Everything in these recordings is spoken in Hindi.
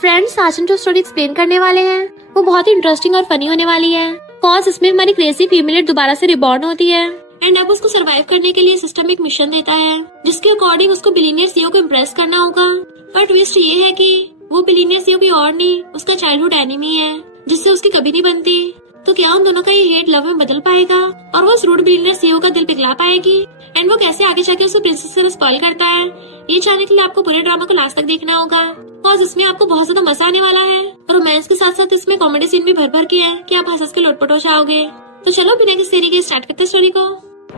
फ्रेंड्स, आज हम जो स्टोरी एक्सप्लेन करने वाले हैं वो बहुत ही इंटरेस्टिंग और फनी होने वाली है। कॉज इसमें हमारी क्रेजी फीमेल दोबारा से रिबॉर्न होती है एंड अब उसको सरवाइव करने के लिए सिस्टम एक मिशन देता है जिसके अकॉर्डिंग उसको बिलीनियर सीईओ को इम्प्रेस करना होगा। पर ट्विस्ट ये है कि वो बिलीनियर सीईओ कोई और नहीं, उसका चाइल्डहुड एनिमी है जिससे उसकी कभी नहीं बनती। तो क्या उन दोनों का ये हेट लव में बदल पाएगा और वो उस रूड बिलीनियर सीईओ का दिल पिघला पाएगी एंड वो कैसे आगे जाके उसे प्रिंसेस से स्पॉइल करता है, ये जानने के लिए आपको पूरे ड्रामा को लास्ट तक देखना होगा। और इसमें आपको बहुत ज्यादा मजा आने वाला है। रोमांस के साथ साथ इसमें कॉमेडी सीन भी भर भर के है कि आप हंस के लोटपोट हो जाओगे। तो चलो बिना किसी देरी के स्टार्ट करते हैं स्टोरी को।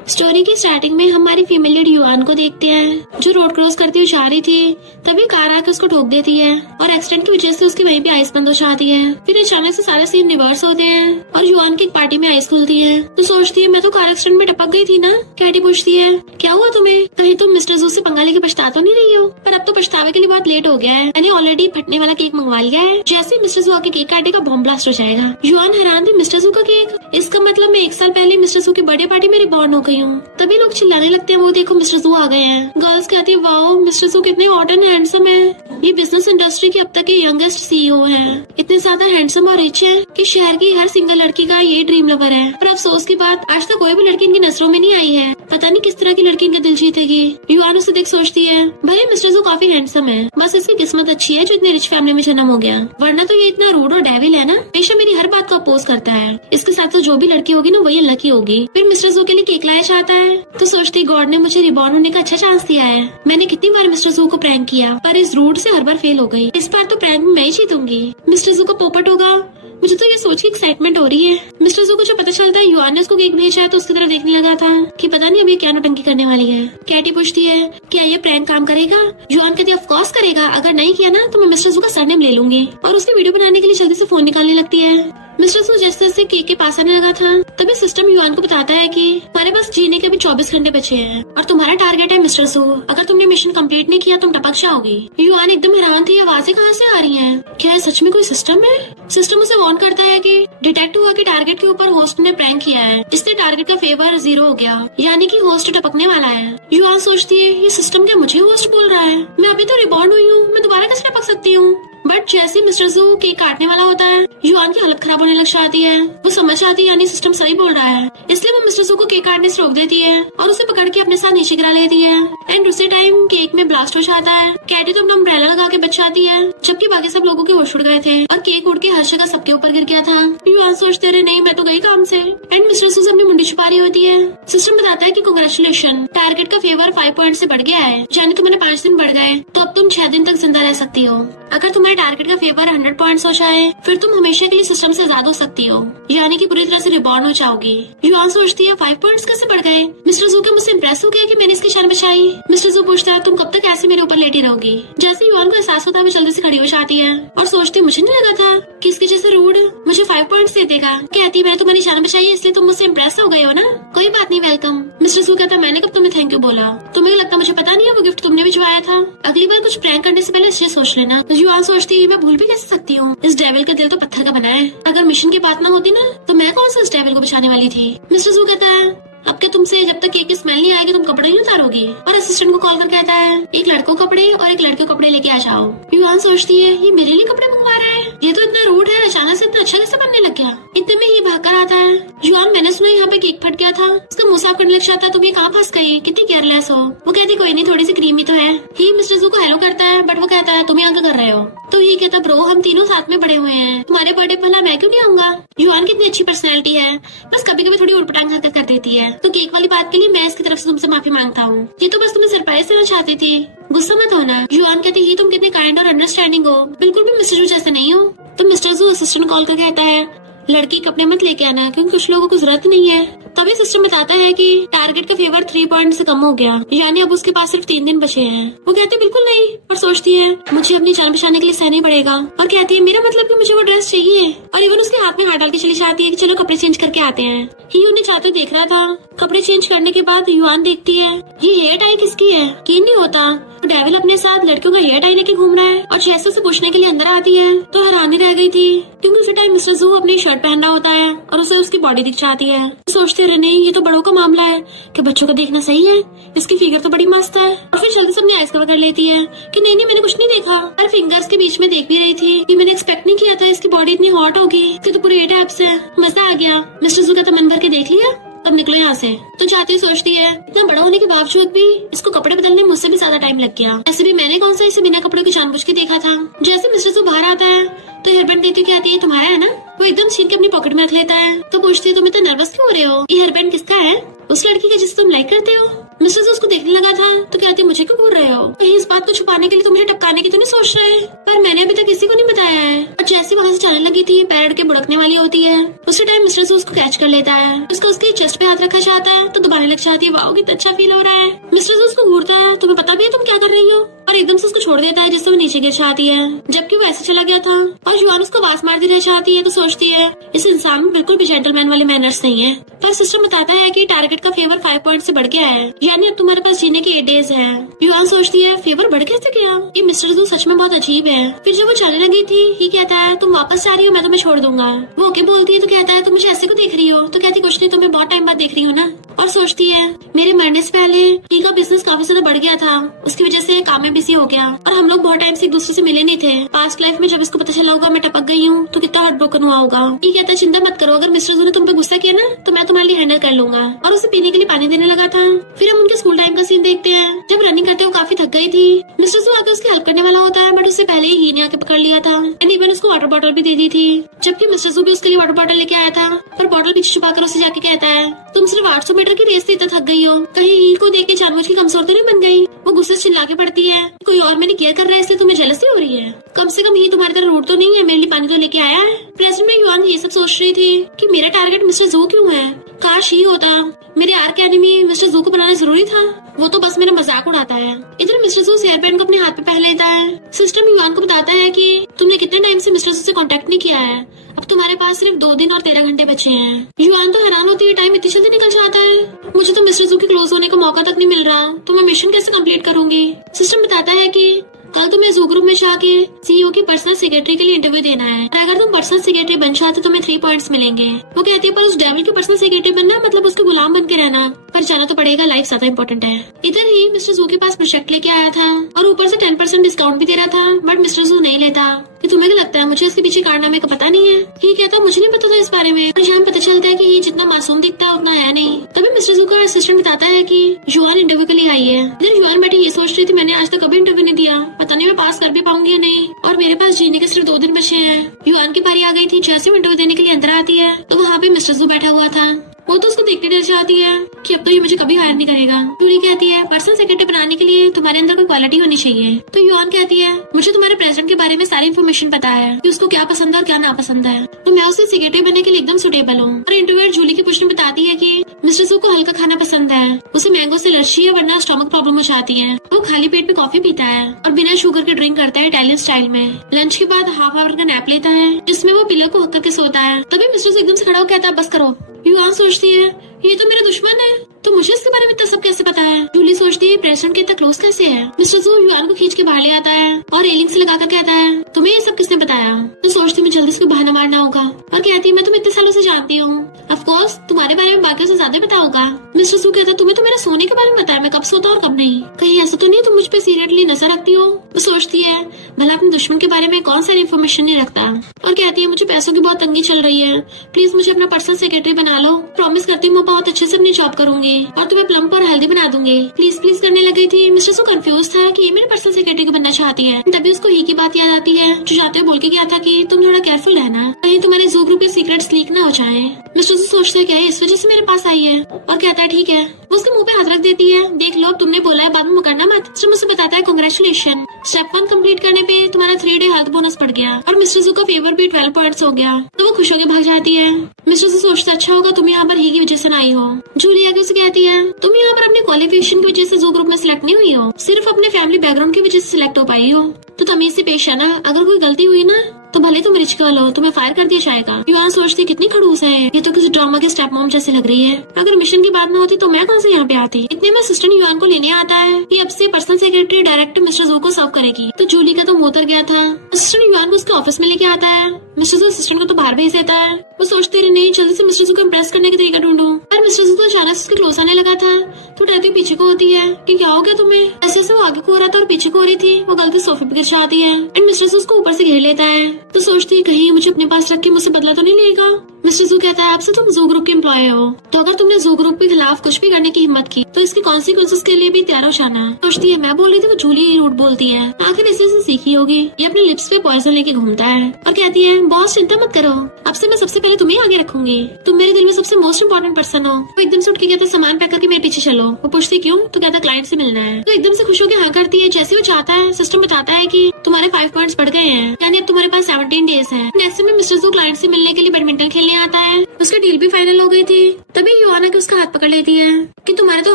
स्टोरी की स्टार्टिंग में हमारी फीमेल लीड युआन को देखते हैं जो रोड क्रॉस करती हुई जा रही थी। तभी कार आकर उसको ठोक देती है और एक्सीडेंट की वजह से उसकी वहीं पे आइस बंद हो जाती है। फिर अचानक से सारे सीन रिवर्स होते हैं और युआन की एक पार्टी में आइस खुलती है तो सोचती है मैं तो कार एक्सीडेंट में टपक गई थी ना। कैटी पूछती है क्या हुआ तुम्हें, कहीं तुम मिस्टर जू से पंगा लेके पछता तो नहीं रही हो? पर अब तो पछतावे के लिए बहुत लेट हो गया है, मैंने ऑलरेडी फटने वाला केक मंगवा लिया है। जैसे ही मिस्टर जू आके केक काटेगा बॉम्ब ब्लास्ट हो जाएगा। युआन हैरान थी, मिस्टर जू का केक, इसका मतलब मैं 1 साल पहले मिस्टर जू की बर्थडे पार्टी में रिबॉर्न हो गई हूँ। तभी लोग चिल्लाने लगते हैं वो देखो मिस्टर जू आ गए हैं। गर्ल्स कहती है वाओ मिस्टर जू कितने हॉट एंड हैंडसम है, ये बिजनेस इंडस्ट्री के अब तक के यंगेस्ट सीईओ है, इतने ज्यादा हैंडसम और रिच है कि शहर की हर सिंगल लड़की का ये ड्रीम लवर है। पर अफसोस की बात आज तक कोई भी लड़की इनकी नजरों में नहीं आई है, पता नहीं किस तरह की लड़की इनका दिल जीतेगी। युआन उसे देख सोचती है भले मिस्टर जू काफी हैंडसम है, बस इसकी किस्मत अच्छी है जो इतने रिच फैमिली में जन्म हो गया, वरना तो ये इतना रूड और डेविल है ना, हमेशा मेरी हर बात को अपोज करता है। इसके साथ तो जो भी लड़की होगी ना वही अनलकी होगी। फिर मिस्टर जू के लिए केक लाया चाहता है तो सोचती गॉड ने मुझे रिबॉर्न होने का अच्छा चांस दिया है। मैंने कितनी बार मिस्टर जू को प्रैंक किया पर इस रूट से हर बार फेल हो गई, इस बार तो प्रैंक में मैं ही जीतूंगी। मिस्टर जू का पोपट होगा, मुझे तो ये सोच के एक्साइटमेंट हो रही है। मिस्टर जू को जब पता चलता है युआन ने उसको केक भेजा है तो उसकी तरफ देखने लगा था कि पता नहीं अभी क्या नौटंकी करने वाली है। कैटी पूछती है क्या ये प्रैंक काम करेगा? युआन कहती है ऑफ कोर्स करेगा, अगर नहीं किया ना तो मैं मिस्टर जू का सरनेम ले लूंगी। और उसकी वीडियो बनाने के लिए जल्दी से फोन निकालने लगती है। मिस्टर जू जैसे जैसे केक के पास आने लगा था तभी सिस्टम युआन को बताता है कि हमारे पास जीने के अभी 24 घंटे बचे हैं और तुम्हारा टारगेट है मिस्टर जू, अगर तुमने मिशन कंप्लीट नहीं किया तुम टपक जाओगी। युआन एकदम हैरान थी, आवाजें कहाँ से आ रही हैं? क्या है सच में कोई सिस्टम है? सिस्टम उसे वार्न करता है कि डिटेक्ट हुआ कि टारगेट के ऊपर होस्ट ने प्रैंक किया है, इससे टारगेट का फेवर 0 हो गया, यानी कि होस्ट टपकने वाला है। युआन सोचती है ये सिस्टम क्या मुझे होस्ट बोल रहा है, मैं अभी तो रिबॉर्न हुई हूँ, मैं दोबारा कैसे टपक सकती हूँ? बट जैसे मिस्टर जू केक काटने वाला होता है युआन की हालत खराब होने लग जाती है। वो समझ आती है यानी सिस्टम सही बोल रहा है, इसलिए वो मिस्टर जू को केक काटने से रोक देती है और उसे पकड़ के अपने साथ नीचे गिरा लेती है। एंड उसी टाइम केक में ब्लास्ट हो जाता है। कैटी तो अपना अम्ब्रेला लगा के बच जाती है जबकि बाकी सब लोगों के होश उड़ गए थे और केक उड़ के हर जगह सबके ऊपर गिर गया था। युआन सोचते रहे नहीं मैं तो गई काम से। एंड मिस्टर जू से अपनी मुंडी छुपा रही होती है। सिस्टम बताता है कि कांग्रेचुलेशन, टारगेट का फेवर 5 पॉइंट से बढ़ गया है, यानी तुम्हारे 5 दिन बढ़ गए, तो अब तुम 6 दिन तक जिंदा रह सकती हो। अगर तुम्हारे टारगेट का फेवर 100 पॉइंट्स हो जाए फिर तुम हमेशा के लिए सिस्टम से आजाद हो सकती हो, यानी कि पूरी तरह से रिबॉर्न हो जाओगी। युआन सोचती है 5 पॉइंट्स कैसे बढ़ गए? मिस्टर जू के मुझसे इम्प्रेस हो गया कि मैंने इसकी जान बचाई। मिस्टर जू पूछता है तुम कब तक ऐसे मेरे ऊपर लेटी रहोगी? जैसे युआन को एहसास होता है वो जल्दी से खड़ी हो जाती है और सोचती मुझे नहीं लगा था कि इसके जैसे रूड मुझे 5 पॉइंट्स दे देगा। कहती मैंने तुम्हारी जान बचाई इसलिए तुम मुझसे इम्प्रेस हो गए हो ना, कोई बात नहीं वेलकम। मिस्टर जू कहता मैंने कब तुम्हें थैंक यू बोला, तुम्हें लगता मुझे पता नहीं है वो गिफ्ट तुमने भिजवाया था, अगली बार कुछ प्रैंक करने से पहले इसे सोच लेना। युआन सोचती है मैं भूल भी कैसे सकती हूँ, इस डेविल का दिल तो पत्थर का बना है, अगर मिशन की बात ना होती ना तो मैं कौन सा इस डेविल को बचाने वाली थी। मिस्टर जू कहता है अब क्या तुमसे जब तक केक की स्मेल नहीं आएगी तुम कपड़े नहीं उतारोगी? और असिस्टेंट को कॉल कर कहता है एक लड़कों कपड़े और एक लड़के कपड़े लेके आ जाओ। युआन सोचती है ये मेरे लिए कपड़े मंगवा रहा है, ये तो इतना रूड है, अचानक से इतना अच्छा कैसे बनने लग गया? इतने में ही भाग कर आता है। युआन मैंने सुना यहाँ पे केक फट गया था, उसका मुंह साफ करने लग जाता है, तुम ये कहाँ फंस गई, कितनी केयरलेस हो। वो कहती कोई नहीं थोड़ी सी क्रीमी तो है। ही मिस्टर जू को हेलो करता है बट वो कहता है तुम यहाँ क्या कर रहे हो? तो ये कहता ब्रो हम तीनों साथ में बड़े हुए हैं, तुम्हारे बर्थडे भला मैं क्यों नहीं आऊंगा? युआन कितनी अच्छी पर्सनैलिटी है, बस कभी कभी थोड़ी उटपटांग हरकत कर देती है। तो केक वाली बात के लिए मैं इसकी तरफ से तुमसे माफी मांगता हूँ, ये तो बस तुम्हें सरप्राइज देना चाहती थी, गुस्सा मत होना। युआन कहती ही तुम कितने काइंड और अंडरस्टैंडिंग हो, बिल्कुल भी मिस्टर जू जैसे नहीं हो। तो मिस्टर जू असिस्टेंट कॉल कर कहता है लड़की कपड़े मत लेके आना क्योंकि कुछ लोगों को जरूरत नहीं है। तभी सिस्टम बताता है कि टारगेट का फेवर 3 पॉइंट से कम हो गया, यानी अब उसके पास सिर्फ 3 दिन बचे हैं। वो कहती है बिल्कुल नहीं और सोचती है मुझे अपनी जान बचाने के लिए सहना ही पड़ेगा और कहती है मेरा मतलब कि मुझे वो ड्रेस चाहिए। और इवन उसके हाथ में हाथ डाल के चली जाती है कि चलो कपड़े चेंज करके आते हैं। ही उन्हें चाहते देख रहा था। कपड़े चेंज करने के बाद युआन देखती है ये हेयर टाई किसकी है? यकीन नहीं होता डेविल अपने साथ लड़कियों का हेयर टाई लेके घूम रहा है। और जैसे उसे पूछने के लिए अंदर आती है तो हैरानी रह गई थी, क्योंकि उसी टाइम मिस्टर जू अपनी शर्ट पहन रहा होता है और उसे उसकी बॉडी दिख जाती है। सोचते रहे नहीं, ये तो बड़ों का मामला है कि बच्चों को देखना सही है, इसकी फिगर तो बड़ी मस्त है। और फिर जल्दी से अपनी आइज कवर कर लेती है कि नहीं मैंने कुछ नहीं देखा, और फिंगर्स के बीच में देख भी रही थी कि मैंने एक्सपेक्ट नहीं किया था इसकी बॉडी इतनी हॉट होगी। तो पूरे 8 एब्स है, मजा आ गया। मिस्टर जू का तो मन भर के देख लिया, तब निकलो यहाँ से। तो जाती हुई सोचती है इतना बड़ा होने के बावजूद भी इसको कपड़े बदलने में मुझसे भी ज्यादा टाइम लग गया। ऐसे भी मैंने कौन सा इसे बिना कपड़ों के जानबूझ के देखा था। जैसे मिस्टर जू बाहर आता है तो हेयरबैंड देती हुई कहती है तुम्हारा है ना। वो एकदम छीन के अपनी पॉकेट में रख लेता है। तो पूछती है तुम इतना नर्वस क्यों हो रहे हो, ये हेयरबैंड किसका है? उस लड़की का जिसे तुम लाइक करते हो। मिस्टर जू उसको देखने लगा था तो कहती है मुझे क्यों घूर रहे हो, कहीं इस बात को छुपाने के लिए तुम मुझे टपकाने की तो नहीं सोच रहे? पर मैंने अभी तक किसी को नहीं बताया है। और जैसे वहाँ से चलने लगी थी पैर के बुड़कने वाली होती है, उसी टाइम मिस्टर जू उसको कैच कर लेता है। उसको उसके चेस्ट पे हाथ रखा चाहता है तो दबाने लग जाती है। वाओ कितना अच्छा फील हो रहा है। मिस्टर जू उसको घूरता है, तुम्हें पता भी है तुम क्या कर रही हो, और एकदम से उसको छोड़ देता है जिससे वो नीचे गिर जाती है, जबकि वो ऐसे चला गया था। और जुआन उसको आवाज मारती रह जाती है तो सोचती है इस इंसान में बिल्कुल भी जेंटलमैन वाले मैनर्स नहीं है। पर सिस्टम बताता है कि टारगेट का फेवर 5 पॉइंट से बढ़ गया है, यानी अब तुम्हारे पास जीने के 8 डेज है। युआन सोचती है फेवर बढ़ कैसे गया, ये मिस्टर जू सच में बहुत अजीब है। फिर जब वो चलने लगी थी ये कहता है तुम वापस जा रही हो, मैं तुम्हें छोड़ दूंगा। वो ओके बोलती है तो कहता है तुम मुझे ऐसे को देख रही हो, तो कहती कुछ नहीं, तुम्हें बहुत टाइम बाद देख रही हो ना। और सोचती है मेरे मरने से पहले ही का बिजनेस काफी ज्यादा बढ़ गया था, उसकी वजह से काम में बिजी हो गया, और हम लोग बहुत टाइम से एक दूसरे से मिले नहीं थे। पास्ट लाइफ में जब इसको पता चला होगा मैं टपक गई हूँ तो कितना हार्ट ब्रोकन हुआ होगा। ये कहता है चिंता मत करो, अगर मिस्टर जू ने तुम पे गुस्सा किया ना तो मैं तुम्हारे लिए हैंडल कर लूंगा। और उसे पीने के लिए पानी देने लगा था। फिर हम उनके स्कूल टाइम का सीन देखते हैं, जब रनिंग करते वो काफी थक गई थी। मिस्टर जू आकर उसकी हेल्प करने वाला होता है, बट उससे पहले ही ने आके पकड़ लिया था एंड इवन उसको वाटर बॉटल भी दे दी थी, जबकि मिस्टर जू भी उसके लिए वाटर बॉटल लेके आया था। पर बॉटल पीछे छुपा कर उसे जाके कहता है तुम सिर्फ 800 मीटर की रेस से इतना थक गई हो, कहीं हील को देख के जानबूझ की कमजोर तो नहीं बन गई। वो गुस्से से चिल्ला के पड़ती है कोई और मैंने केयर कर रहा है इसलिए तुम्हें जेलसी हो रही है, कम से कम ही तुम्हारी तरह रूट तो नहीं है, मेरे लिए पानी तो लेके आया है। प्रेजेंट में युआन ये सब सोच रही थी कि मेरा टारगेट मिस्टर जू क्यों है, काश ही होता। मेरे आर्क एनिमी मिस्टर जू को बनाना जरूरी था, वो तो बस मेरा मजाक उड़ाता है। इधर मिस्टर जू हेयरबैंड को अपने हाथ पे पहन लेता है। सिस्टम युआन को बताता है कि तुमने कितने टाइम से मिस्टर जू से कांटेक्ट नहीं किया है, अब तुम्हारे पास सिर्फ 2 दिन और 13 घंटे बचे हैं। युआन तो हैरान होती है टाइम इतनी जल्दी निकल जाता है, मुझे तो मिस्टर जू के क्लोज होने का मौका तक नहीं मिल रहा, तो मैं मिशन कैसे कंप्लीट करूंगी। सिस्टम बताता है कि कल तुम्हें जू ग्रुप में जाके सीईओ की पर्सनल सेक्रेटरी के लिए इंटरव्यू देना है, और अगर तुम पर्सनल सेक्रेटरी बन जाते तो तुम्हें 3 पॉइंट्स मिलेंगे। वो कहती है पर उस डेविल की पर्सनल सेक्रेटरी बनना मतलब उसके गुलाम बन के रहना, पर जाना तो पड़ेगा, लाइफ ज्यादा इंपॉर्टेंट है। इधर ही मिस्टर जू के पास प्रोजेक्ट लेके आया था और ऊपर से 10% डिस्काउंट भी दे रहा था, बट मिस्टर जू नहीं लेता। कि तुम्हें क्या लगता है मुझे इसके पीछे कारनामे का पता नहीं है? ये कहता मुझे नहीं पता था इस बारे में, और यहाँ पता चलता है कि ये जितना मासूम दिखता है उतना है नहीं। तभी मिस्टर जू का असिस्टेंट बताता है कि जुआन इंटरव्यू के लिए आई है। इधर जुआन बैठी ये सोच रही थी मैंने आज तक कभी इंटरव्यू नहीं दिया, पता नहीं मैं पास कर भी पाऊंगी या नहीं, और मेरे पास जीने के सिर्फ 2 दिन बचे हैं। जुआन की बारी आ गई थी, जैसे इंटरव्यू देने के लिए अंदर आती है तो वहाँ पे मिस्टर जू बैठा हुआ था। वो तो उसको देखते डर जाती है कि अब तो ये मुझे कभी हायर नहीं करेगा। जूली कहती है पर्सनल सेक्रेटरी बनाने के लिए तुम्हारे अंदर कोई क्वालिटी होनी चाहिए। तो युआन कहती है मुझे तुम्हारे प्रेसिडेंट के बारे में सारी इन्फॉर्मेशन पता है कि उसको क्या पसंद है और क्या नापसंद है, तो मैं उससे सेक्रेटरी बनने के लिए एकदम सुटेबल हूँ। और इंटरव्यूअर जूली के पूछने बताती है कि मिस्टर जू को हल्का खाना पसंद है, उसे मैंगो से एलर्जी है वरना स्टमक प्रॉब्लम हो जाती है। वो खाली पेट पे कॉफी पीता है और बिना शुगर के ड्रिंक करता है इटालियन स्टाइल में। लंच के बाद हाफ आवर का नैप लेता है जिसमें वो पिलो को हक करके सोता है। तभी मिस्टर जू एकदम से खड़ा होकर कहता है बस करो। युआन सोचती है ये तो मेरा दुश्मन है, तो मुझे इसके बारे में इतना सब कैसे पता है। जूली सोचती है प्रेसिडेंट के इतना क्लोज कैसे है। मिस्टर जू युआन को खींच के बाहर ले आता है और रेलिंग से लगाकर कहता है तुम्हें ये सब किसने बताया। तो सोचती मैं जल्दी से बहाना मारना होगा, और कहती है मैं तुम्हें इतने सालों से जानती हूँ, ऑफ कोर्स तुम्हारे बारे में बाकियों से ज्यादा पता होगा। मिस्टर जू कहता तुम्हें तो मेरा सोने के बारे में पता है, मैं कब सोता और कब नहीं, कहीं ऐसा तो नहीं तुम मुझ पे सीरियसली नजर रखती हो। वो सोचती है भला अपने दुश्मन के बारे में कौन सारी इन्फॉर्मेशन नहीं रखता, और कहती है मुझे पैसों की बहुत तंगी चल रही है, प्लीज मुझे अपना पर्सनल सेक्रेटरी बना लो, प्रॉमिस करती हूँ मैं बहुत अच्छे से अपनी जॉब करूंगी और तुम्हें प्लम्प और हेल्दी बना दूंगी, प्लीज प्लीज करने लगी थी। मिस्टर जू कंफ्यूज था कि ये मेरे पर्सनल सेक्रेटरी को बनना चाहती है। तभी उसको ही की बात याद आती है जो जाते हुए बोल के गया था कि तुम थोड़ा केयरफुल रहना, कहीं तुम्हारे जू ग्रुप के सीक्रेट्स लीक ना हो जाए। मिस्टर जू सोचता है क्या है इस वजह से मेरे पास आई है, और कहता है ठीक है। वो उसके मुंह पे हाथ रख देती है, देख लो अब तुमने बोला है बाद में मुकरना मत। तो मुझसे बताता है कांग्रेचुलेशन, स्टेप 1 कंप्लीट करने पे तुम्हारा 3 डे हेल्थ बोनस बढ़ गया और मिस्टर जू का फेवर भी 12 पॉइंट्स हो गया। तो वो खुश होकर भाग जाती है। मिस्टर जू सोचता अच्छा होगा तुम यहाँ पर ही की वजह से आई हो। जूली आगे उसे कहती है तुम यहाँ पर अपने क्वालिफिकेशन की वजह से जू ग्रुप में सिलेक्ट नहीं हुई हो, सिर्फ अपने फैमिली बैकग्राउंड की वजह से सिलेक्ट हो पाई हो, तो तमीज से पेश है ना, अगर कोई गलती हुई ना तो भले तुम रिच गर्ल हो, तुम्हें फायर कर दिया जाएगा। युआन सोचती कितनी खड़ूस है, ये तो किसी ड्रामा की स्टेप मॉम जैसी लग रही है। अगर मिशन की बात न होती तो मैं कहाँ से यहाँ पे आती। इतने में असिस्टेंट युआन को लेने आता है। ये अब से पर्सनल सेक्रेटरी डायरेक्ट मिस्टर जू को सर्व करेगी। तो जूली का तो मुंह उतर गया था। असिस्टेंट युआन को उसके ऑफिस में लेके आता है। मिस्टर जू असिस्टेंट को तो बाहर भेज देता है। वो सोचते रहे नहीं, जल्दी से मिस्टर जू को इम्प्रेस करने का तरीका ढूंढूं। पर मिस्टर जू तो अचानक से उसके क्लोज आने लगा था। तो डरती पीछे को होती है कि क्या हो गया तुम्हें। ऐसे वो आगे को हो रहा था और पीछे को हो रही थी। वो गलती सोफे पे गिर जाती है एंड मिस्टर जू उसको ऊपर से घेर लेता है। तो सोचती है कहीं मुझे अपने पास रख के मुझसे बदला तो नहीं लेगा। मिस्टर जू कहता है आपसे तुम जू ग्रुप के एम्प्लॉय हो, तो अगर तुमने जू ग्रुप के खिलाफ कुछ भी करने की हिम्मत की तो इसके कॉन्सिक्वेंसेस के लिए भी तैयार हो जाना। सोचती है मैं बोल रही थी, वो जूली रूट बोलती है। आखिर इसी से सीखी होगी। ये अपने लिप्स पे पॉइजन लेके घूमता है और कहती है बॉस चिंता मत करो, अब से मैं सबसे पहले तुम्हें आगे रखूंगी। तुम मेरे दिल में सबसे मोस्ट इम्पोर्टेंट पर्सन हो। वो एकदम से उठ के कहता है सामान पैक करके मेरे पीछे चलो। वो पूछती क्यों, तो कहता क्लाइंट से मिलना है। तो एकदम से खुश होकर हाँ करती है। जैसे वो चाहता है सिस्टम बताता है कि तुम्हारे 5 पॉइंट्स बढ़ गए हैं, यानी अब तुम्हारे पास 17 डेज है। नेक्स्ट में मिस्टर जू क्लाइंट से मिलने के लिए बैडमिंटन खेलने आता है। उसकी डील भी फाइनल हो गई थी। तभी युआना के उसका हाथ पकड़ लेती है कि तुम्हारे तो